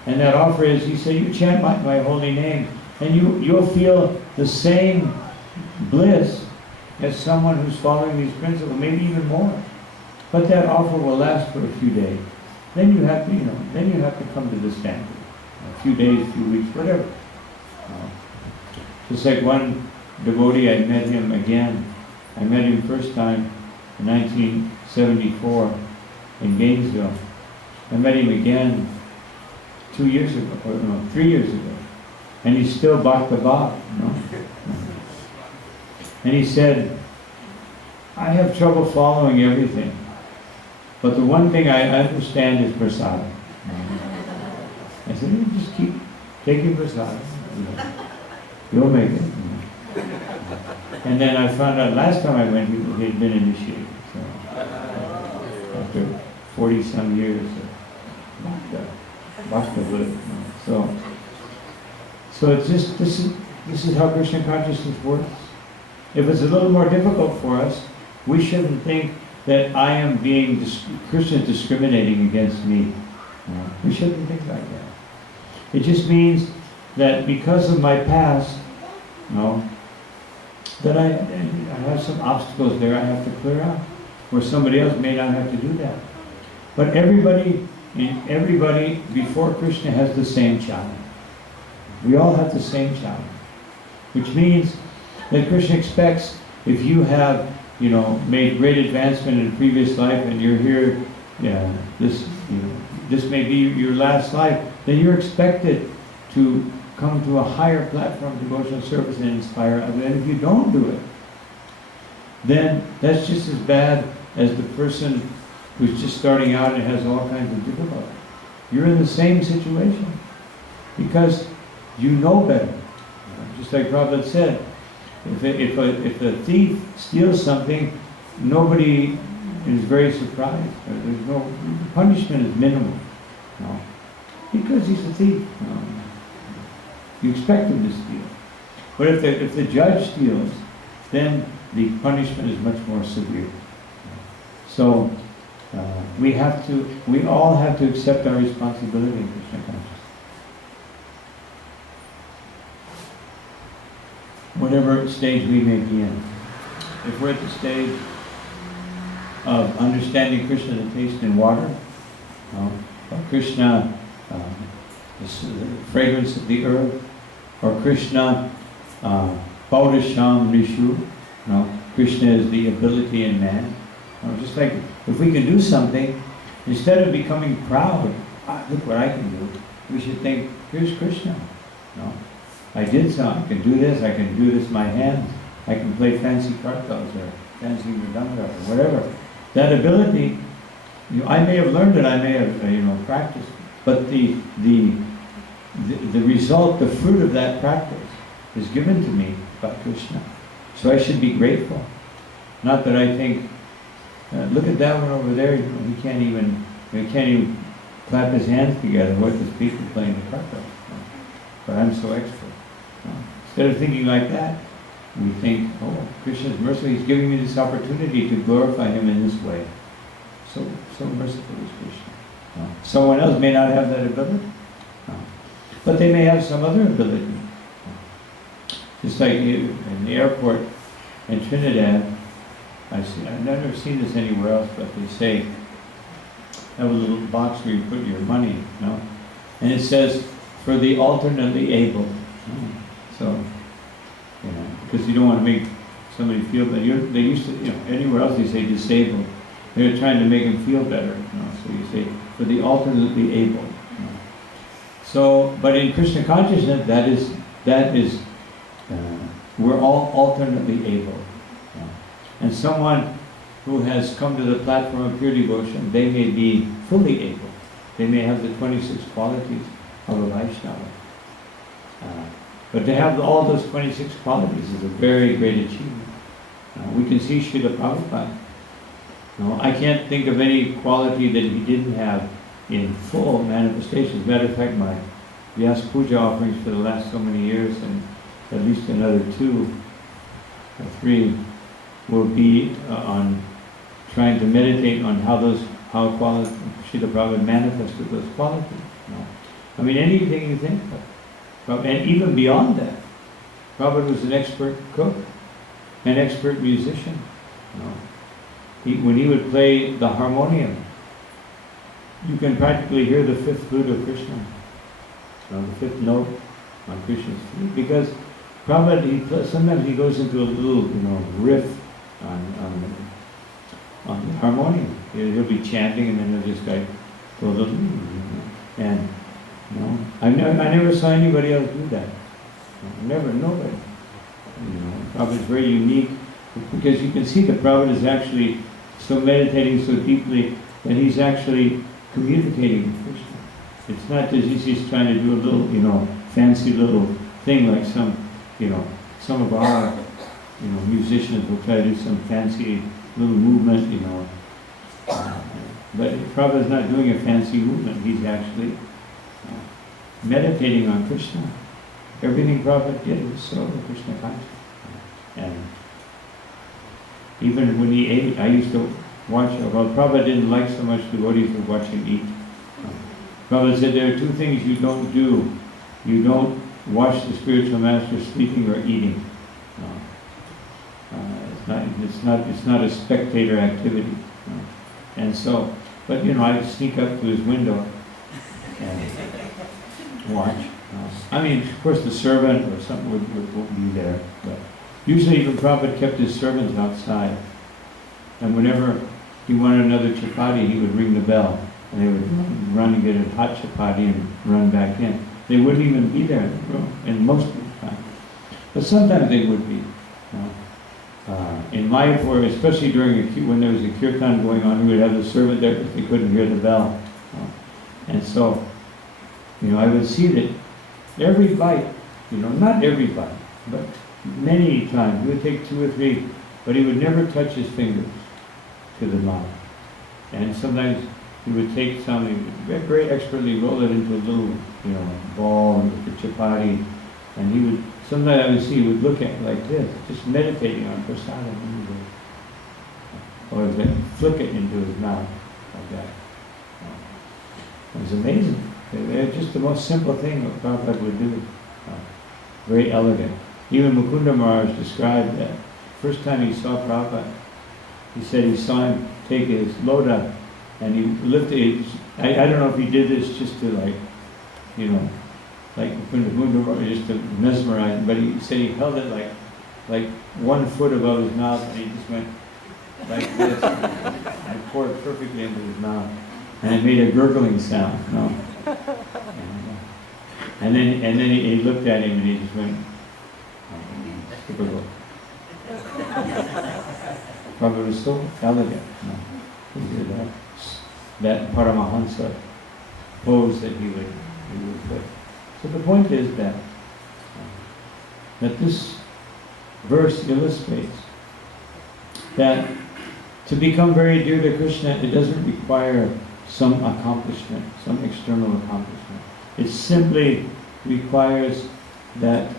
And that offer is, he said, you chant my holy name, and you'll feel the same bliss as someone who's following these principles, maybe even more. But that offer will last for a few days. Then you have to come to the standard. A few days, a few weeks, whatever. Just like one devotee, I met him again. I met him first time in 1974 in Gainesville. I met him again 3 years ago. And he's still Bhakta Bhav, And he said, I have trouble following everything. But the one thing I understand is Prasad. I said, you just keep taking Prasad. You'll make it. And then I found out last time I went, he had been initiated. So, after 40-some years of Bhakta. So it's just, this is how Krishna consciousness works. If it's a little more difficult for us, we shouldn't think that I am being, Krishna is discriminating against me. We shouldn't think like that. It just means that because of my past, that I have some obstacles there I have to clear out, where somebody else may not have to do that. But everybody before Krishna has the same challenge. We all have the same challenge, which means that Krishna expects, if you have, made great advancement in a previous life, and you're here, this may be your last life, then you're expected to come to a higher platform of devotional service and inspire others. And if you don't do it, then that's just as bad as the person who's just starting out and has all kinds of difficulties. You're in the same situation because you know better. Just like Prabhupada said, if a thief steals something, nobody is very surprised. There's no punishment is minimal. No, because he's a thief. No. You expect him to steal. But if the judge steals, then the punishment is much more severe. So we all have to accept our responsibility in Krishna consciousness. Whatever stage we may be in. If we're at the stage of understanding Krishna, the taste in water, or Krishna, the fragrance of the earth, or Krishna, Paudasham Rishu, Krishna is the ability in man. Just like if we can do something, instead of becoming proud, look what I can do, we should think, here's Krishna. I did something, I can do this with my hands, I can play fancy kartals or fancy mridanga or whatever. That ability, I may have learned it, I may have practiced, but the result, the fruit of that practice is given to me by Krishna. So I should be grateful. Not that I think, look at that one over there, he can't even clap his hands together with his people playing the kartals. But I'm so expert. Instead of thinking like that, we think, oh, Krishna is merciful, he's giving me this opportunity to glorify him in this way. So merciful is Krishna. Someone else may not have that ability, but they may have some other ability. Just like in the airport in Trinidad, I've never seen this anywhere else, but they say, have a little box where you put your money, and it says, for the alternately able. So, because you don't want to make somebody feel better. They used to, anywhere else they say disabled. They're trying to make them feel better. So you say, for the alternately able. So, but in Krishna consciousness, that is, we're all alternately able. And someone who has come to the platform of pure devotion, they may be fully able. They may have the 26 qualities of a Vaishnava. But to have all those 26 qualities is a very great achievement. We can see Srila Prabhupada. I can't think of any quality that he didn't have in full manifestation. As a matter of fact, my Vyas Puja offerings for the last so many years, and at least another 2 or 3, will be on trying to meditate on how Srila Prabhupada manifested those qualities. I mean, anything you think of. And even beyond that, Prabhupada was an expert cook, an expert musician. When he would play the harmonium, you can practically hear the 5th flute of Krishna, the 5th note on Krishna's flute. Because Prabhupada, sometimes he goes into a little, riff on the harmonium. He'll be chanting, and then he'll just go a little, and I never saw anybody else do that. Nobody. Prabhupada is very unique, because you can see that Prabhupada is actually so meditating so deeply that he's actually communicating with Krishna. It's not that he's just trying to do a little, fancy little thing like some of our, musicians will try to do some fancy little movement, But Prabhupada is not doing a fancy movement. He's actually meditating on Krishna. Everything Prabhupada did was so Krishna conscious. And even when he ate, I used to watch, Prabhupada didn't like so much devotees to watch him eat. Prabhupada said there are 2 things you don't do. You don't watch the spiritual master sleeping or eating. It's not a spectator activity. And so, but I'd sneak up to his window and watch. Of course the servant or something would be there, but usually even Prabhupada kept his servants outside. And whenever he wanted another chapati, he would ring the bell, and they would run and get a hot chapati and run back in. They wouldn't even be there, in most of the time. But sometimes they would be. In Mayapur, especially when there was a kirtan going on, we would have the servant there because they couldn't hear the bell. And so, I would see that every bite, not every bite, but many times, he would take 2 or 3, but he would never touch his fingers to the mouth. And sometimes he would take something, very expertly roll it into a little, ball with the chapati, and he would, sometimes I would see he would look at it like this, just meditating on Prasad, or then flick it into his mouth, like that. It was amazing. They're just the most simple thing that Prabhupada would do. Very elegant. Even Mukunda Maharaj described that first time he saw Prabhupada, he said he saw him take his loda and he lifted it. I don't know if he did this just to like Mukunda Maharaj, just to mesmerize him, but he said he held it like 1 foot above his mouth and he just went like this and poured perfectly into his mouth. And it made a gurgling sound. And then he looked at him and he just went, typical. Prabhupada was so elegant. He did that Paramahansa pose that he would put. So the point is that this verse illustrates that to become very dear to Krishna, it doesn't require some accomplishment, some external accomplishment. It simply requires that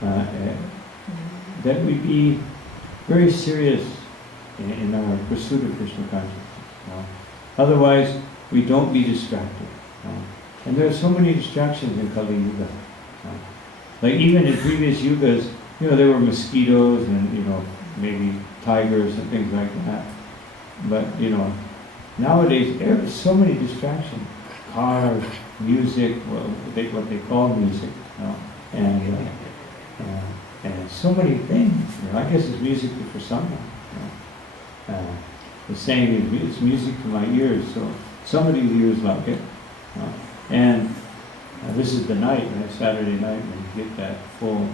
that we be very serious in our pursuit of Krishna consciousness. Otherwise, we don't be distracted. And there are so many distractions in Kali Yuga. Like even in previous yugas, there were mosquitoes and maybe tigers and things like that. But nowadays, there's so many distractions. Cars, music, what they call music, and so many things. I guess it's music for someone. The saying is, it's music to my ears, so somebody's ears like it. And this is the night, Saturday night, when you get that full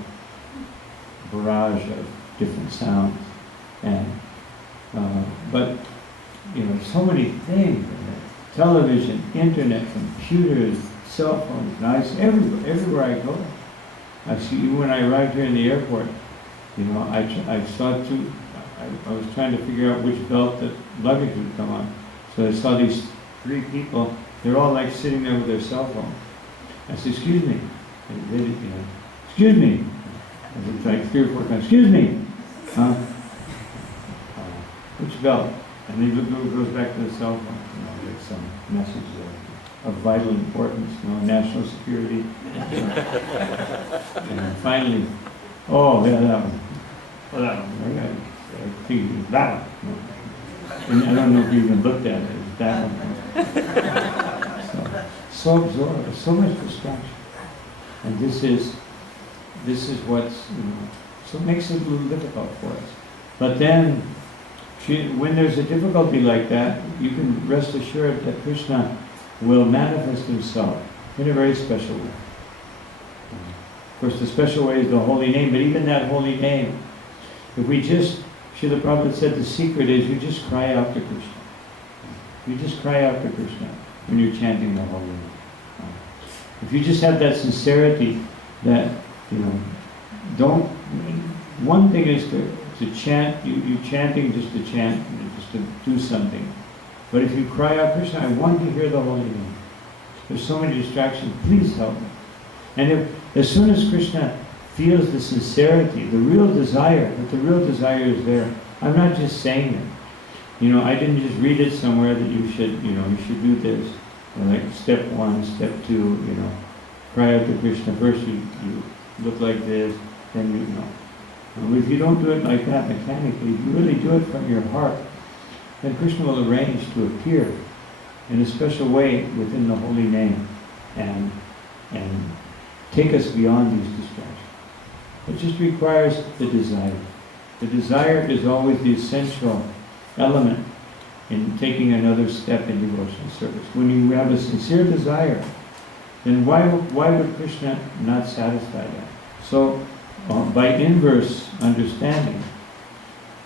barrage of different sounds. And but so many things. Television, internet, computers, cell phones, nice, everywhere I go. I see, even when I arrived here in the airport, I saw I was trying to figure out which belt the luggage would come on. So I saw these 3 people, they're all like sitting there with their cell phone. I said, excuse me. And they did, excuse me. And it's like 3 or 4 times, excuse me. Which belt? And he goes back to the cell phone. Like some message of vital importance, national security. And finally, that one. Oh, that one. I think it was that one. And I don't know if you even looked at it. It was that one. So absorbed, so much distraction. And this is what's, so it makes it a little difficult for us. But then, when there's a difficulty like that, you can rest assured that Krishna will manifest himself in a very special way. Of course, the special way is the holy name, but even that holy name, if we just, Srila Prabhupada said the secret is you just cry out to Krishna. You just cry out to Krishna when you're chanting the holy name. If you just have that sincerity that, one thing is to chant, you chanting just to chant, just to do something. But if you cry out, Krishna, I want to hear the holy name. There's so many distractions, please help me. And as soon as Krishna feels the sincerity, the real desire, that the real desire is there, I'm not just saying it. I didn't just read it somewhere that you should do this. Like step 1, step 2, cry out to Krishna. First you look like this, then if you don't do it like that mechanically, if you really do it from your heart, then Krishna will arrange to appear in a special way within the holy name and take us beyond these distractions. It just requires the desire. The desire is always the essential element in taking another step in devotional service. When you have a sincere desire, then why would Krishna not satisfy that? So, by inverse understanding,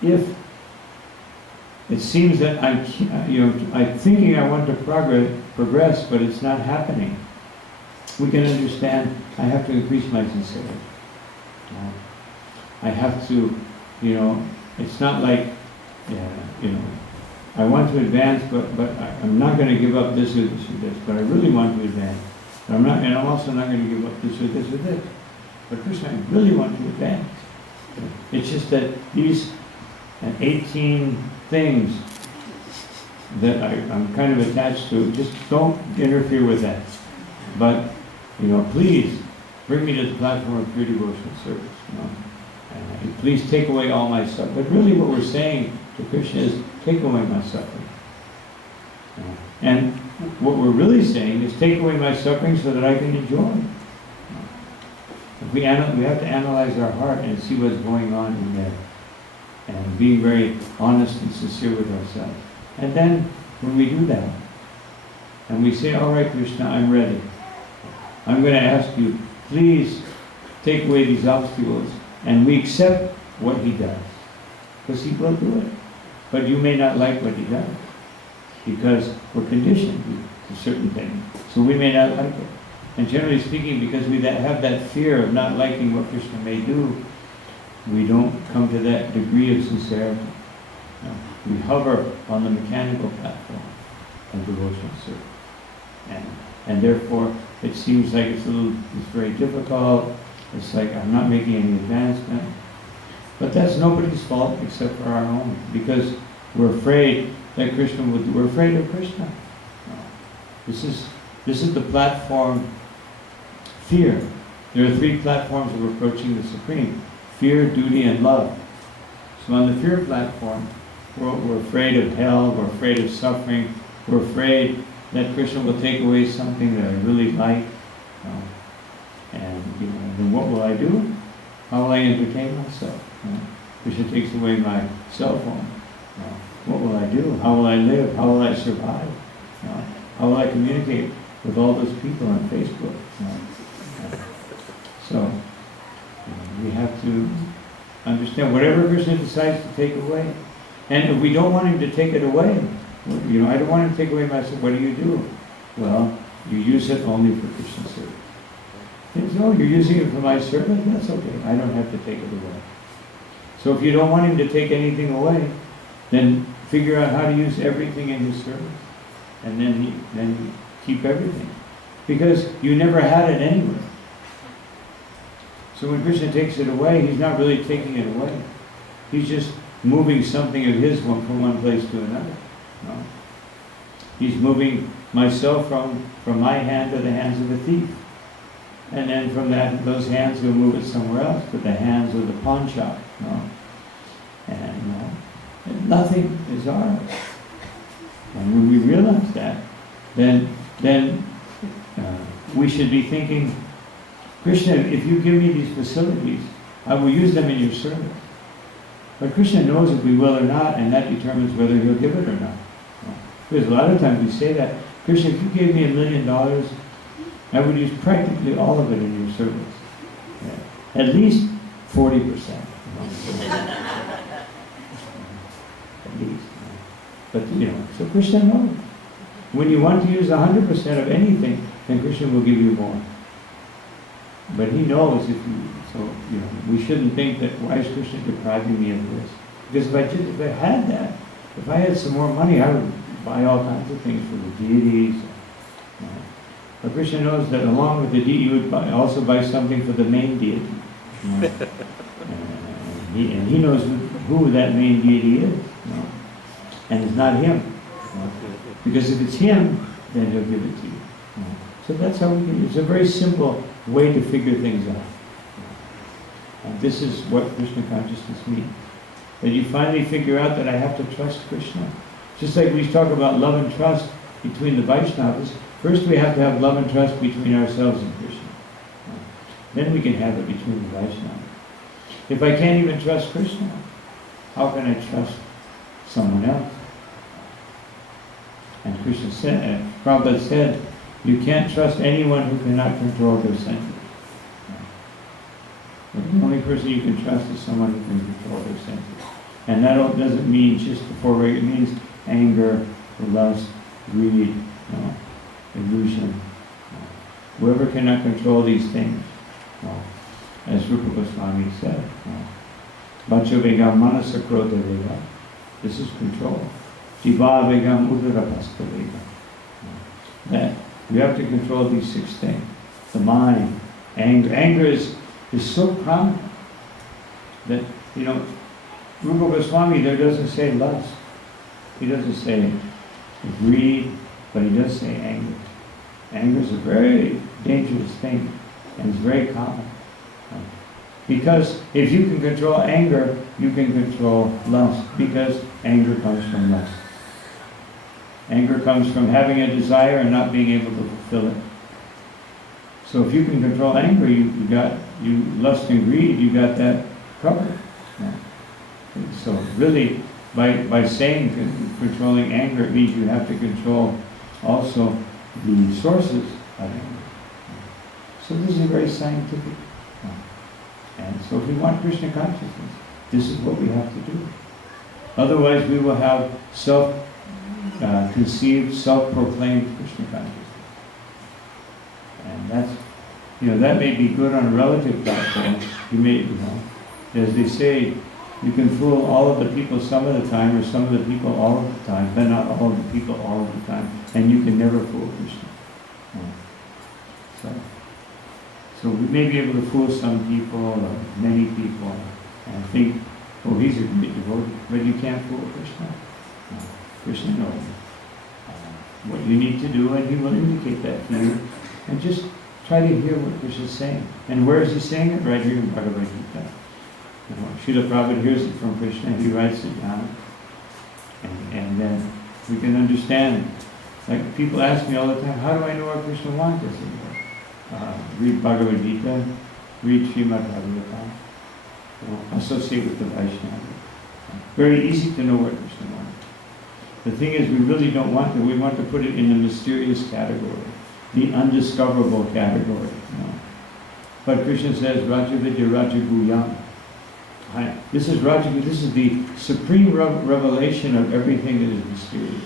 if it seems that I'm thinking I want to progress, but it's not happening, we can understand I have to increase my sincerity. I have to, it's not like, I want to advance, but I'm not going to give up this or this or this, but I really want to advance. But I'm also not going to give up this or this or this. But Krishna, I really want to advance. It's just that these 18 things that I'm kind of attached to, just don't interfere with that. But, please bring me to the platform of pure devotional service. Please take away all my suffering. But really what we're saying to Krishna is, take away my suffering. And what we're really saying is, take away my suffering so that I can enjoy. We have to analyze our heart and see what's going on in there. And be very honest and sincere with ourselves. And then, when we do that, and we say, all right, Krishna, I'm ready. I'm going to ask you, please take away these obstacles. And we accept what he does. Because he will do it. But you may not like what he does. Because we're conditioned to certain things. So we may not like it. And generally speaking, because we have that fear of not liking what Krishna may do, we don't come to that degree of sincerity. We hover on the mechanical platform of devotional service. And therefore, it seems like it's very difficult. It's like I'm not making any advancement. But that's nobody's fault except for our own. Because we're afraid that we're afraid of Krishna. This is the platform, fear. There are 3 platforms of approaching the Supreme. Fear, duty, and love. So on the fear platform, we're afraid of hell, we're afraid of suffering, we're afraid that Krishna will take away something that I really like. And then what will I do? How will I entertain myself? Krishna takes away my cell phone. What will I do? How will I live? How will I survive? How will I communicate with all those people on Facebook? So, we have to understand whatever Krishna decides to take away. And if we don't want him to take it away, I don't want him to take away my soul, what do? Well, you use it only for Krishna's service. No, you're using it for my service? That's okay. I don't have to take it away. So if you don't want him to take anything away, then figure out how to use everything in his service. And then keep everything. Because you never had it anyway. So when Krishna takes it away, he's not really taking it away. He's just moving something of his from one place to another. No? He's moving myself from my hand to the hands of a thief. And then from those hands he'll move it somewhere else, to the hands of the pawn shop. No? And nothing is ours. And when we realize that, then we should be thinking, Krishna, if you give me these facilities, I will use them in your service. But Krishna knows if we will or not, and that determines whether he'll give it or not. Because a lot of times we say that, Krishna, if you gave me $1 million, I would use practically all of it in your service. Yeah. At least 40%. At least. But, so Krishna knows. When you want to use 100% of anything, then Krishna will give you more. But he knows we shouldn't think that, why is Krishna depriving me of this? Because if I had that, if I had some more money, I would buy all kinds of things for the deities. But Krishna knows that along with the deity, you would also buy something for the main deity. And he knows who that main deity is. And it's not him. Because if it's him, then he'll give it to you. So that's how we can. It's a very simple way to figure things out. And this is what Krishna consciousness means. That you finally figure out that I have to trust Krishna. Just like we talk about love and trust between the Vaishnavas, first we have to have love and trust between ourselves and Krishna. Then we can have it between the Vaishnavas. If I can't even trust Krishna, how can I trust someone else? And Krishna said, Prabhupada said, You can't trust anyone who cannot control their senses. The only person you can trust is someone who can control their senses. And that doesn't mean just the four it means anger, lust, greed, illusion. Whoever cannot control these things, as Rupa Goswami said, Vacho vegam manasa krodha vega. This is control. Jiva vegam udarapasta vega. That you have to control these 6 things. The mind, anger. Anger is so prominent that, Rupa Goswami there doesn't say lust. He doesn't say greed, but he does say anger. Anger is a very dangerous thing, and it's very common. Because if you can control anger, you can control lust, because anger comes from lust. Anger comes from having a desire and not being able to fulfill it. So if you can control anger, you lust and greed, you got that covered. So really, by saying controlling anger, it means you have to control also the sources of anger. So this is very scientific. And so if we want Krishna consciousness, this is what we have to do. Otherwise we will have self-conceived, self-proclaimed Krishna consciousness. And that's, that may be good on a relative platform. You may, as they say, you can fool all of the people some of the time, or some of the people all of the time, but not all of the people all of the time. And you can never fool Krishna. So we may be able to fool some people, or many people, and think, oh, he's a great devotee, but you can't fool Krishna. Krishna knows what you need to do, and he will indicate that to you. And just try to hear what Krishna is saying. And where is he saying it? Right here in Bhagavad Gita. Srila Prabhupada hears it from Krishna, he writes it down. And then we can understand. Like people ask me all the time, how do I know what Krishna wants? I say, read Bhagavad Gita, read Srimad Bhagavatam, associate with the Vaishnava. Very easy to know what Krishna wants. The thing is, we really don't want to. We want to put it in the mysterious category, the undiscoverable category. But Krishna says, Raja Vidya Raja Guyam. This is Raja. This is the supreme revelation of everything that is mysterious.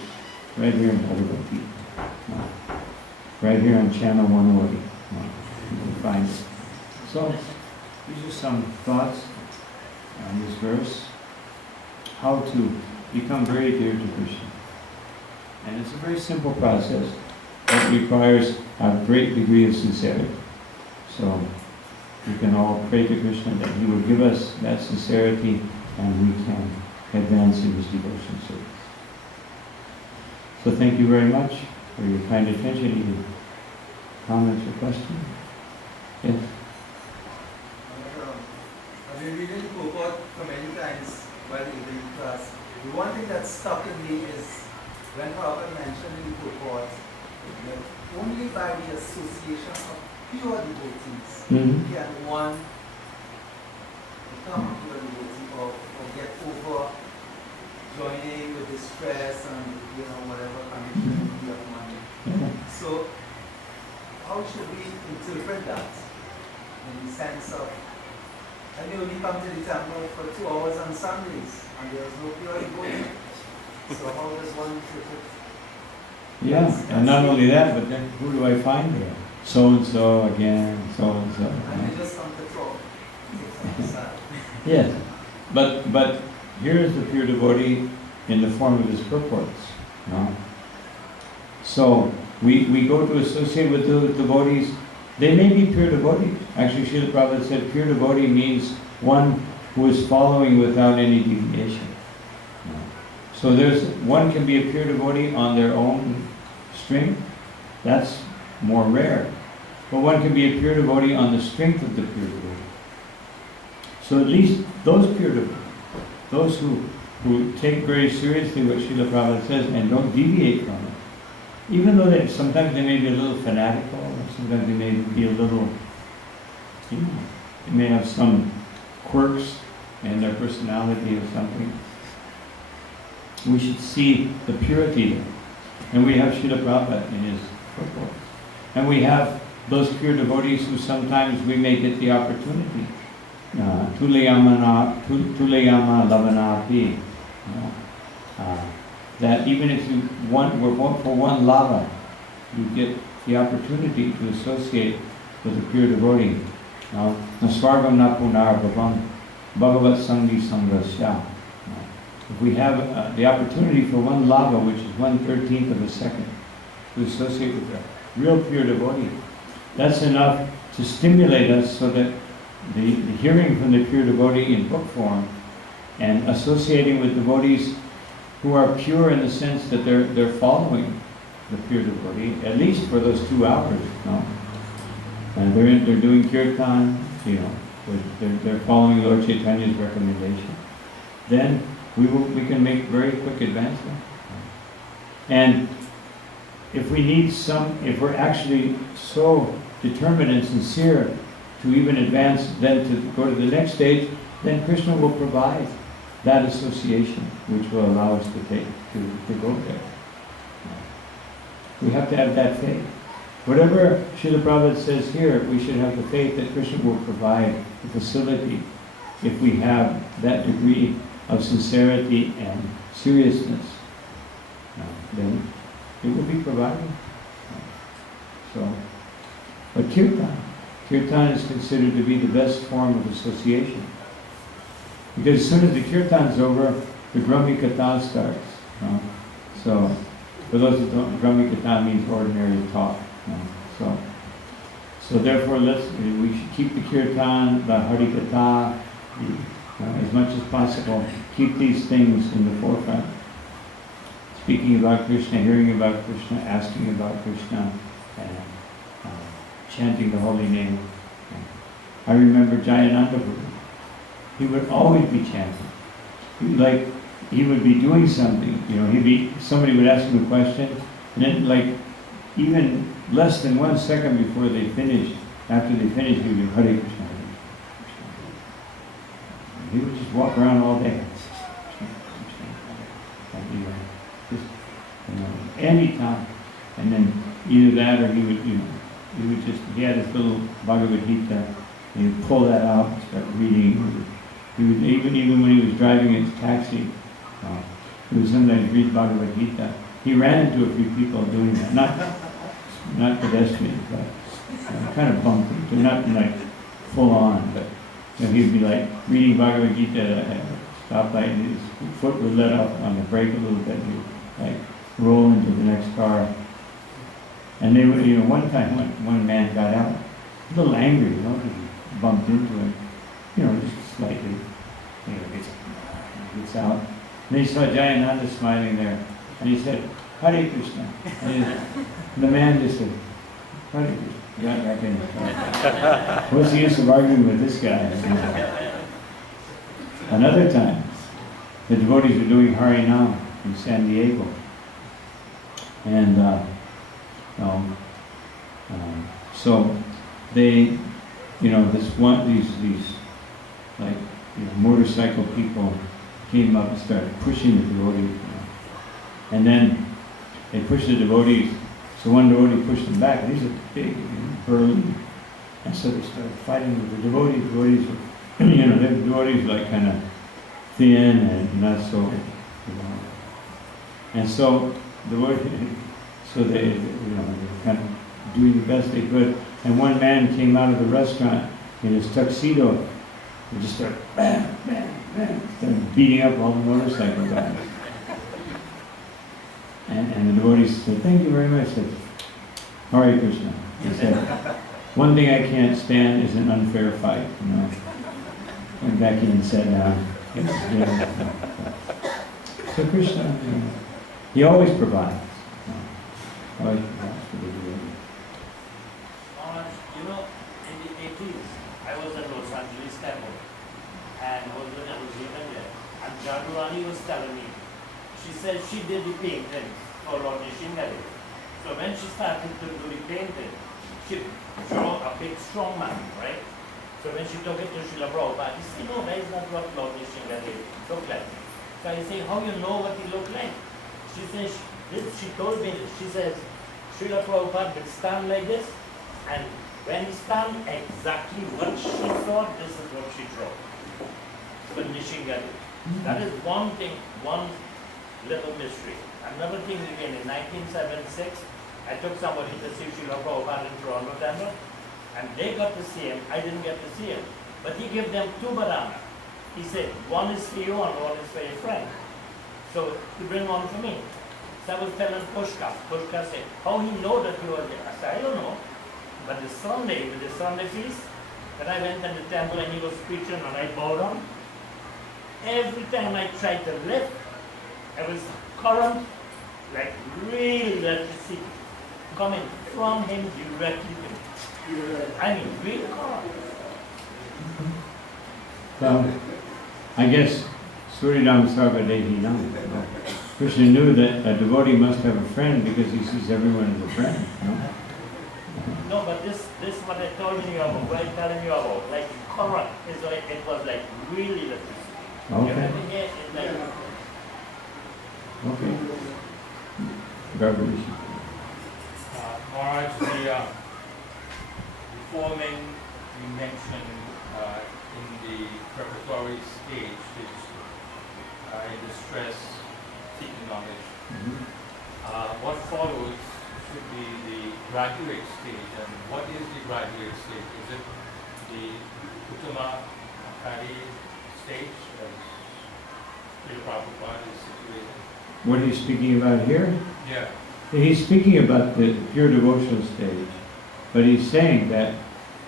Right here in Bhagavad Gita. Right here on channel 140. You can find it. So, these are some thoughts on this verse. How to become very dear to Krishna. And it's a very simple process that requires a great degree of sincerity. So, we can all pray to Krishna that he will give us that sincerity and we can advance in his devotion service. So thank you very much for your kind attention. Any comments or questions? Yes? I've been reading Prabhupada for many times while in the class. The one thing that stuck in me is when Prabhupada mentioned in Prabhupada that only by the association of pure devotees can one become a pure devotee or get over joining with the stress and whatever condition of money. So how should we interpret that in the sense of, and you only come to the temple for 2 hours on Sundays and there's no pure devotee. So how does one interpret? Yeah, and not only that, but then who do I find there? So-and-so again, so-and-so. And they just come to talk. Yes, but here is the pure devotee in the form of his purports. So we go to associate with the devotees. They may be pure devotees. Actually, Srila Prabhupada said pure devotee means one who is following without any deviation. So one can be a pure devotee on their own strength. That's more rare. But one can be a pure devotee on the strength of the pure devotee. So at least those pure devotees, those who take very seriously what Srila Prabhupada says and don't deviate from it, even though sometimes they may be a little fanatical, or sometimes they may be a little, they may have some quirks in their personality or something. We should see the purity there. And we have Srila Prabhupada in his purport. And we have those pure devotees who sometimes we may get the opportunity. Tulayama lavanapi. That even if you for one lava, you get the opportunity to associate with a pure devotee. Nasvargam na punar bhavam bhagavat sanghi sangasya. If we have the opportunity for one lava, which is 1/13 of a second, to associate with a real pure devotee, that's enough to stimulate us so that the hearing from the pure devotee in book form and associating with devotees who are pure in the sense that they're following the pure devotee, at least for those 2 hours, and they're doing kirtan, they're following Lord Chaitanya's recommendation. Then we can make very quick advancement. And if we're actually so determined and sincere to even advance, then to go to the next stage, then Krishna will provide that association which will allow us to go there. We have to have that faith. Whatever Srila Prabhupada says here, we should have the faith that Krishna will provide the facility if we have that degree of sincerity and seriousness. Then it will be provided. But kirtan is considered to be the best form of association. Because as soon as the kirtan is over, the Brahmi Katha starts. So, for those who don't, Brahmi Katha means ordinary talk. So therefore, we should keep the kirtan, the Hari Katha, as much as possible. Keep these things in the forefront. Speaking about Krishna, hearing about Krishna, asking about Krishna, and chanting the holy name. I remember Jayananda Prabhu. He would always be chanting. He would be doing something, somebody would ask him a question, and then even less than 1 second before they finished, after they finished, he would be Hare Krishna, Hare Krishna. He would just walk around all day. Any time. And then either that or he had his little Bhagavad Gita, and he would pull that out and start reading. He would, even when he was driving his taxi, he would sometimes read Bhagavad Gita. He ran into a few people doing that, not pedestrians, but kind of bumped into, not full on, but he'd be reading Bhagavad Gita at a stoplight, and his foot would let off on the brake a little bit, and he'd roll into the next car. And they would, one time one man got out, a little angry, because he bumped into him, just slightly, gets out. And he saw Jayananda smiling there, and he said, Hare Krishna. And the man just said, Hare Krishna. Got back in. What's the use of arguing with this guy? Another time, the devotees were doing Harinam in San Diego. And so they, these motorcycle people came up and started pushing the devotees. And then they pushed the devotees. So one devotee pushed them back. These are big, burly. And so they started fighting with the devotees. Devotees were, the devotees kind of thin and not so, And so they were kind of doing the best they could. And one man came out of the restaurant in his tuxedo and just started bam, bam, bam, started beating up all the motorcycle guys. And the devotees said, thank you very much. I said, Hare Krishna. He said, one thing I can't stand is an unfair fight. Went back in and sat down. So Krishna, he always provides. Always provides for the devotee. In the 80s, I was at Los Angeles Temple, and when I was living there, and Jadurani was telling me, she said she did the painting for Lord Nishingale. So when she started to do the painting, she drew a big strong man, right? So when she took it to Srila Prabhupada, he said, no, that is not what Lord Nishingale looked like. So I say, how you know what he looked like? She says, she told me, she says, Srila Prabhupada would stand like this, and when he stand exactly what she saw, this is what she drew. For Nishingari. That is one thing, one little mystery. Another thing again, in 1976, I took somebody to see Srila Prabhupada in Toronto Temple, and they got to see him. I didn't get to see him. But he gave them 2 bananas. He said, one is for you and one is for your friend. So he bring one for me. So I was telling Pushka. Pushka said, how he know that you were there? I said, I don't know. But the Sunday, with the Sunday feast, when I went in the temple and he was preaching and I bowed down, every time I tried to lift, I was current, like real electricity, coming from him directly to me. I mean, real current. Well, I guess Suridam Sarvadehi Nam. Krishna knew that a devotee must have a friend because he sees everyone as a friend. No? No, but this what I told you about, what I'm telling you about, like current, is like, it was like really electricity. Okay. Everything here is like, Okay. Garbage. Maharaj, the forming you mentioned in the preparatory stage is in the stress seeking knowledge. What follows should be the graduate stage, and what is the graduate stage? Is it the Uttama Akari stage as Srila Prabhupada is situated? What are you speaking about here? Yeah. He's speaking about the pure devotional stage, but he's saying that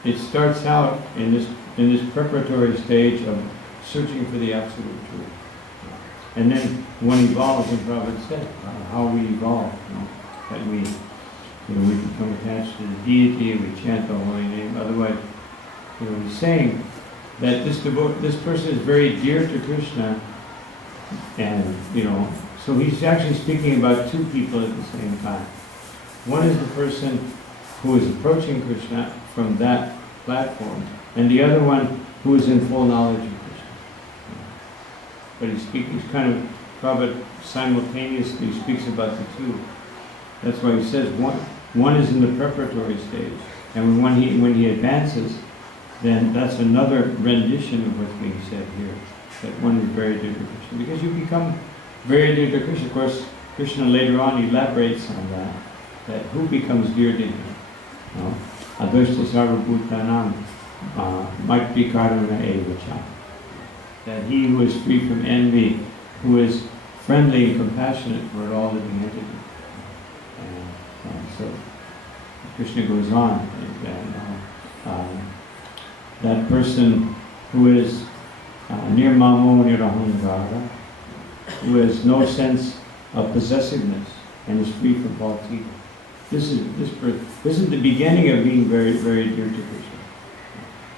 it starts out in this preparatory stage of searching for the absolute truth. And then one evolves, as Prabhupada said, how we evolve, that we become attached to the deity, we chant the holy name. Otherwise, he's saying that this person is very dear to Krishna, and so he's actually speaking about 2 people at the same time. One is the person who is approaching Krishna from that platform, and the other one who is in full knowledge of Krishna. But he's kind of, Prabhupada simultaneously speaks about the 2. That's why he says one is in the preparatory stage, and when he advances, then that's another rendition of what's being said here, that one is very dear to Krishna. Because you become very dear to Krishna. Of course, Krishna later on elaborates on that who becomes dear to him. Advaita sarvabhutanam maitri karuna evacha. That he who is free from envy, who is friendly and compassionate toward all living entities. And so Krishna goes on, that person who is nirmamo nirahangara, who has no sense of possessiveness and is free from false ego. This is the beginning of being very, very dear to Krishna.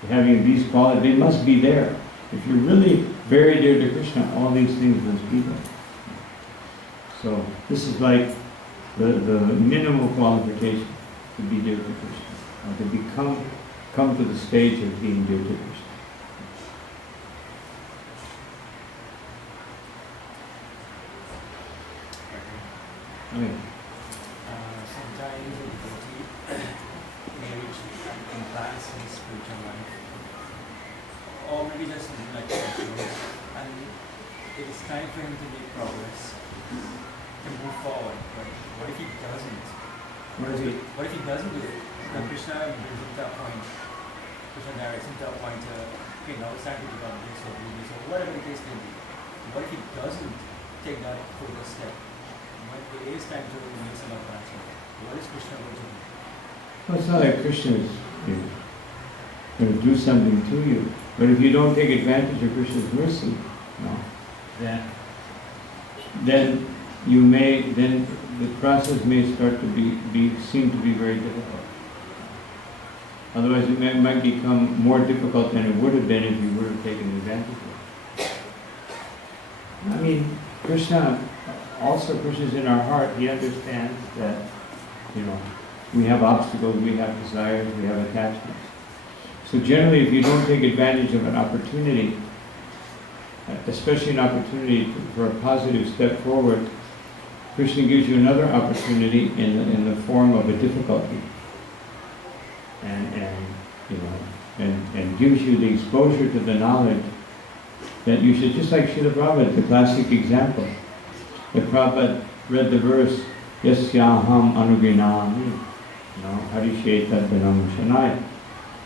Having these qualities, they must be there. If you're really very dear to Krishna, all these things must be there. So this is like the minimal qualification to be dear to Krishna, to come to the stage of being dear to Krishna. Okay. Sometimes a devotee may reach compliance in spiritual life, or maybe just like rituals, and it is time for him to make progress, to move forward. But what if he doesn't? What if he doesn't do it? Then Krishna brings him to that point. Krishna directs him to that point. Okay, now it's time to become this or do this or whatever the case may be. What if he doesn't take that further step? It is time to make some advancement. What is Krishna going to do? Well, it's not like Krishna is going to do something to you. But if you don't take advantage of Krishna's mercy, then the process may start to seem to be very difficult. Otherwise, it might become more difficult than it would have been if you would have taken advantage of it. I mean, Krishna is in our heart. He understands that, we have obstacles, we have desires, we have attachments. So generally, if you don't take advantage of an opportunity, especially an opportunity for a positive step forward, Krishna gives you another opportunity in the form of a difficulty, and you know, and gives you the exposure to the knowledge that you should, just like Srila Prabhupada, the classic example. The Prabhupada read the verse, Yasyaham anuginami, you know, Harisheta Dhanam Shanai.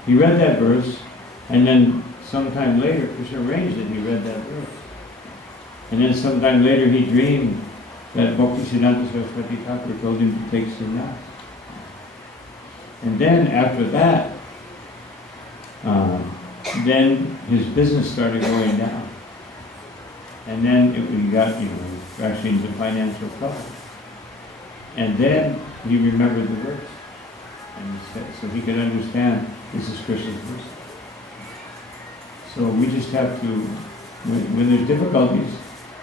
He read that verse, and then sometime later, Krishna arranged it, he read that verse. And then sometime later he dreamed that Bhaktisiddhanta Saraswati Thakur told him to take sannyas. And then after that, then his business started going down. And then he got, you know, actually into financial trouble. And then he remembered the verse. And he said, so he could understand this is Krishna's verse. So we just have to, when there's difficulties,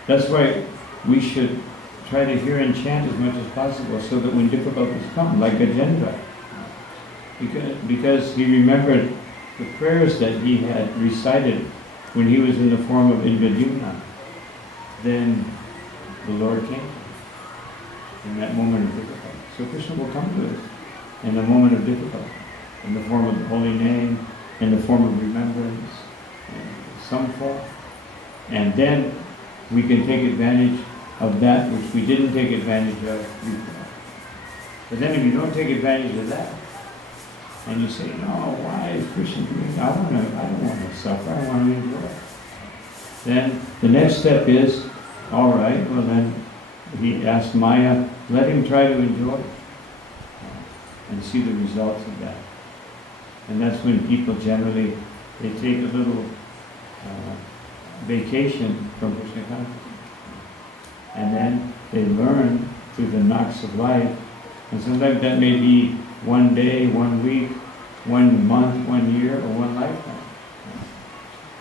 that's why we should try to hear and chant as much as possible so that when difficulties come, like Gajendra, because he remembered the prayers that he had recited when he was in the form of Indradyumna, then the Lord came in that moment of difficulty. So Krishna will come to us in the moment of difficulty, in the form of the holy name, in the form of remembrance, in some form. And then we can take advantage of that which we didn't take advantage of before. But then if you don't take advantage of that, and you say, no, why is Krishna doing? I don't want to suffer, I want to enjoy. Then the next step is, all right, well then, he asked Maya, let him try to enjoy and see the results of that. And that's when people generally, they take a little vacation from Krishna consciousness. And then they learn through the knocks of life. And sometimes that may be 1 day, 1 week, 1 month, 1 year, or 1 lifetime.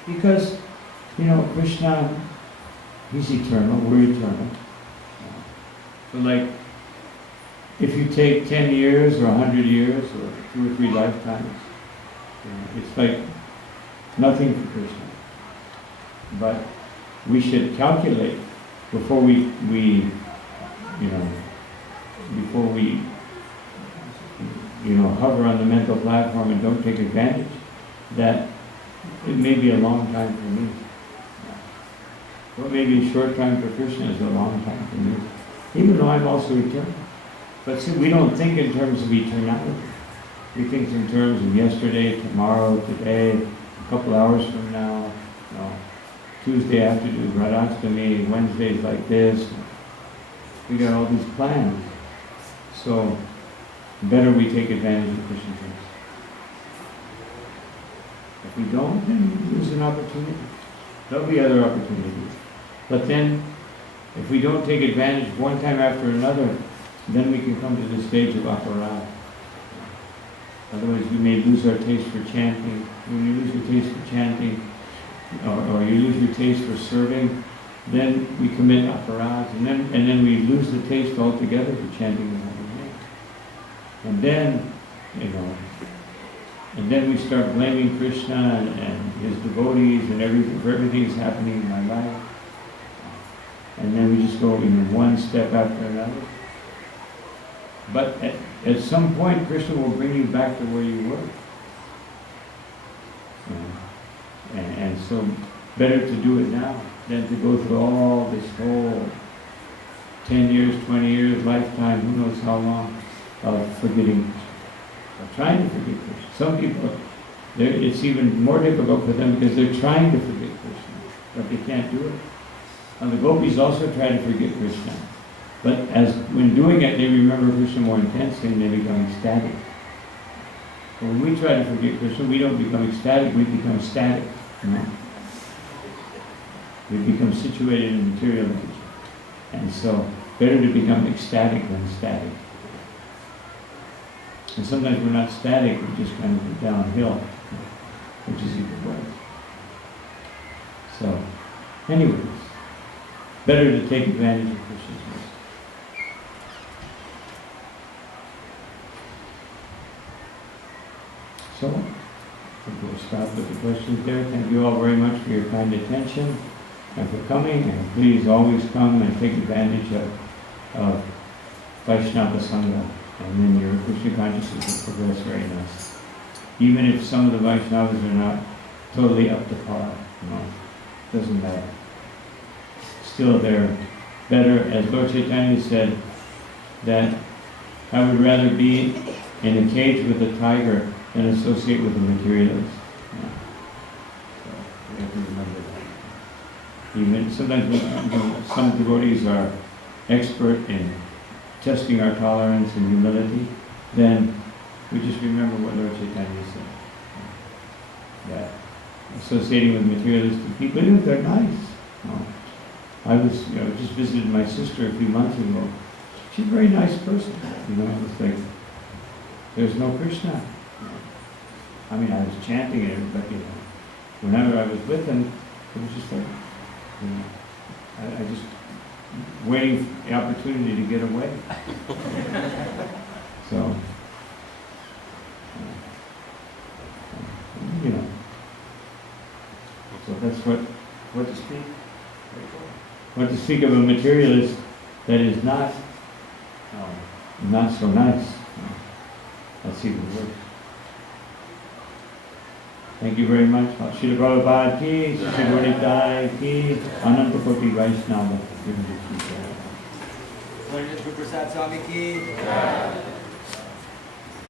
Because, you know, Krishna, he's eternal, we're eternal. So like, if you take 10 years or 100 years or 2 or 3 lifetimes, you know, it's like nothing for Krishna. But we should calculate before we hover on the mental platform and don't take advantage, that it may be a long time for me. What may be a short time for Krishna is a long time for me. Even though I'm also eternal. But see, we don't think in terms of eternality. We think in terms of yesterday, tomorrow, today, a couple hours from now, you know, Tuesday afternoon, Radhastami, Wednesdays like this. We got all these plans. So, better we take advantage of Krishna's grace. If we don't, then we lose an opportunity. There'll be other opportunities. But then, if we don't take advantage one time after another, then we can come to the stage of aparad. Otherwise, we may lose our taste for chanting. When you lose your taste for chanting, or you lose your taste for serving, then we commit aparads, and then we lose the taste altogether for chanting the holy name. And then, you know, and then we start blaming Krishna and his devotees and everything for everything that's happening in my life. And then we just go one step after another. But at some point, Krishna will bring you back to where you were. And so, better to do it now than to go through all this whole 10 years, 20 years, lifetime, who knows how long, of forgetting Krishna, of trying to forget Krishna. Some people, it's even more difficult for them because they're trying to forget Krishna, but they can't do it. And the gopis also try to forget Krishna. But when doing it, they remember Krishna more intensely and they become ecstatic. But when we try to forget Krishna, we don't become ecstatic, we become static. You know? We become situated in material nature. And so, better to become ecstatic than static. And sometimes we're not static, we're just kind of downhill, which is even worse. So, anyways, better to take advantage of Krishna's mercy. So, we'll stop with the questions there. Thank you all very much for your kind attention and for coming. And please always come and take advantage of of Vaishnava Sangha, and then your Krishna consciousness will progress very nice. Even if some of the Vaishnavas are not totally up to par, doesn't matter. Still, they're better, as Lord Chaitanya said, that I would rather be in a cage with a tiger than associate with a materialist. So we have to remember that. Even sometimes some devotees are expert in testing our tolerance and humility, then we just remember what Lord Chaitanya said. That associating with materialistic people, even if they're nice. I just visited my sister a few months ago. She's a very nice person, it's like, there's no Krishna. I mean, I was chanting it, but whenever I was with him, it was just like, I just waiting for the opportunity to get away. So, so that's what to speak. What to speak of a materialist that is not so nice. That's even worse. Thank you very much. Srila Prabhupada ki, Srila Gaudiya ki, Ananta Koti Vaishnava. Prasad Swami ki.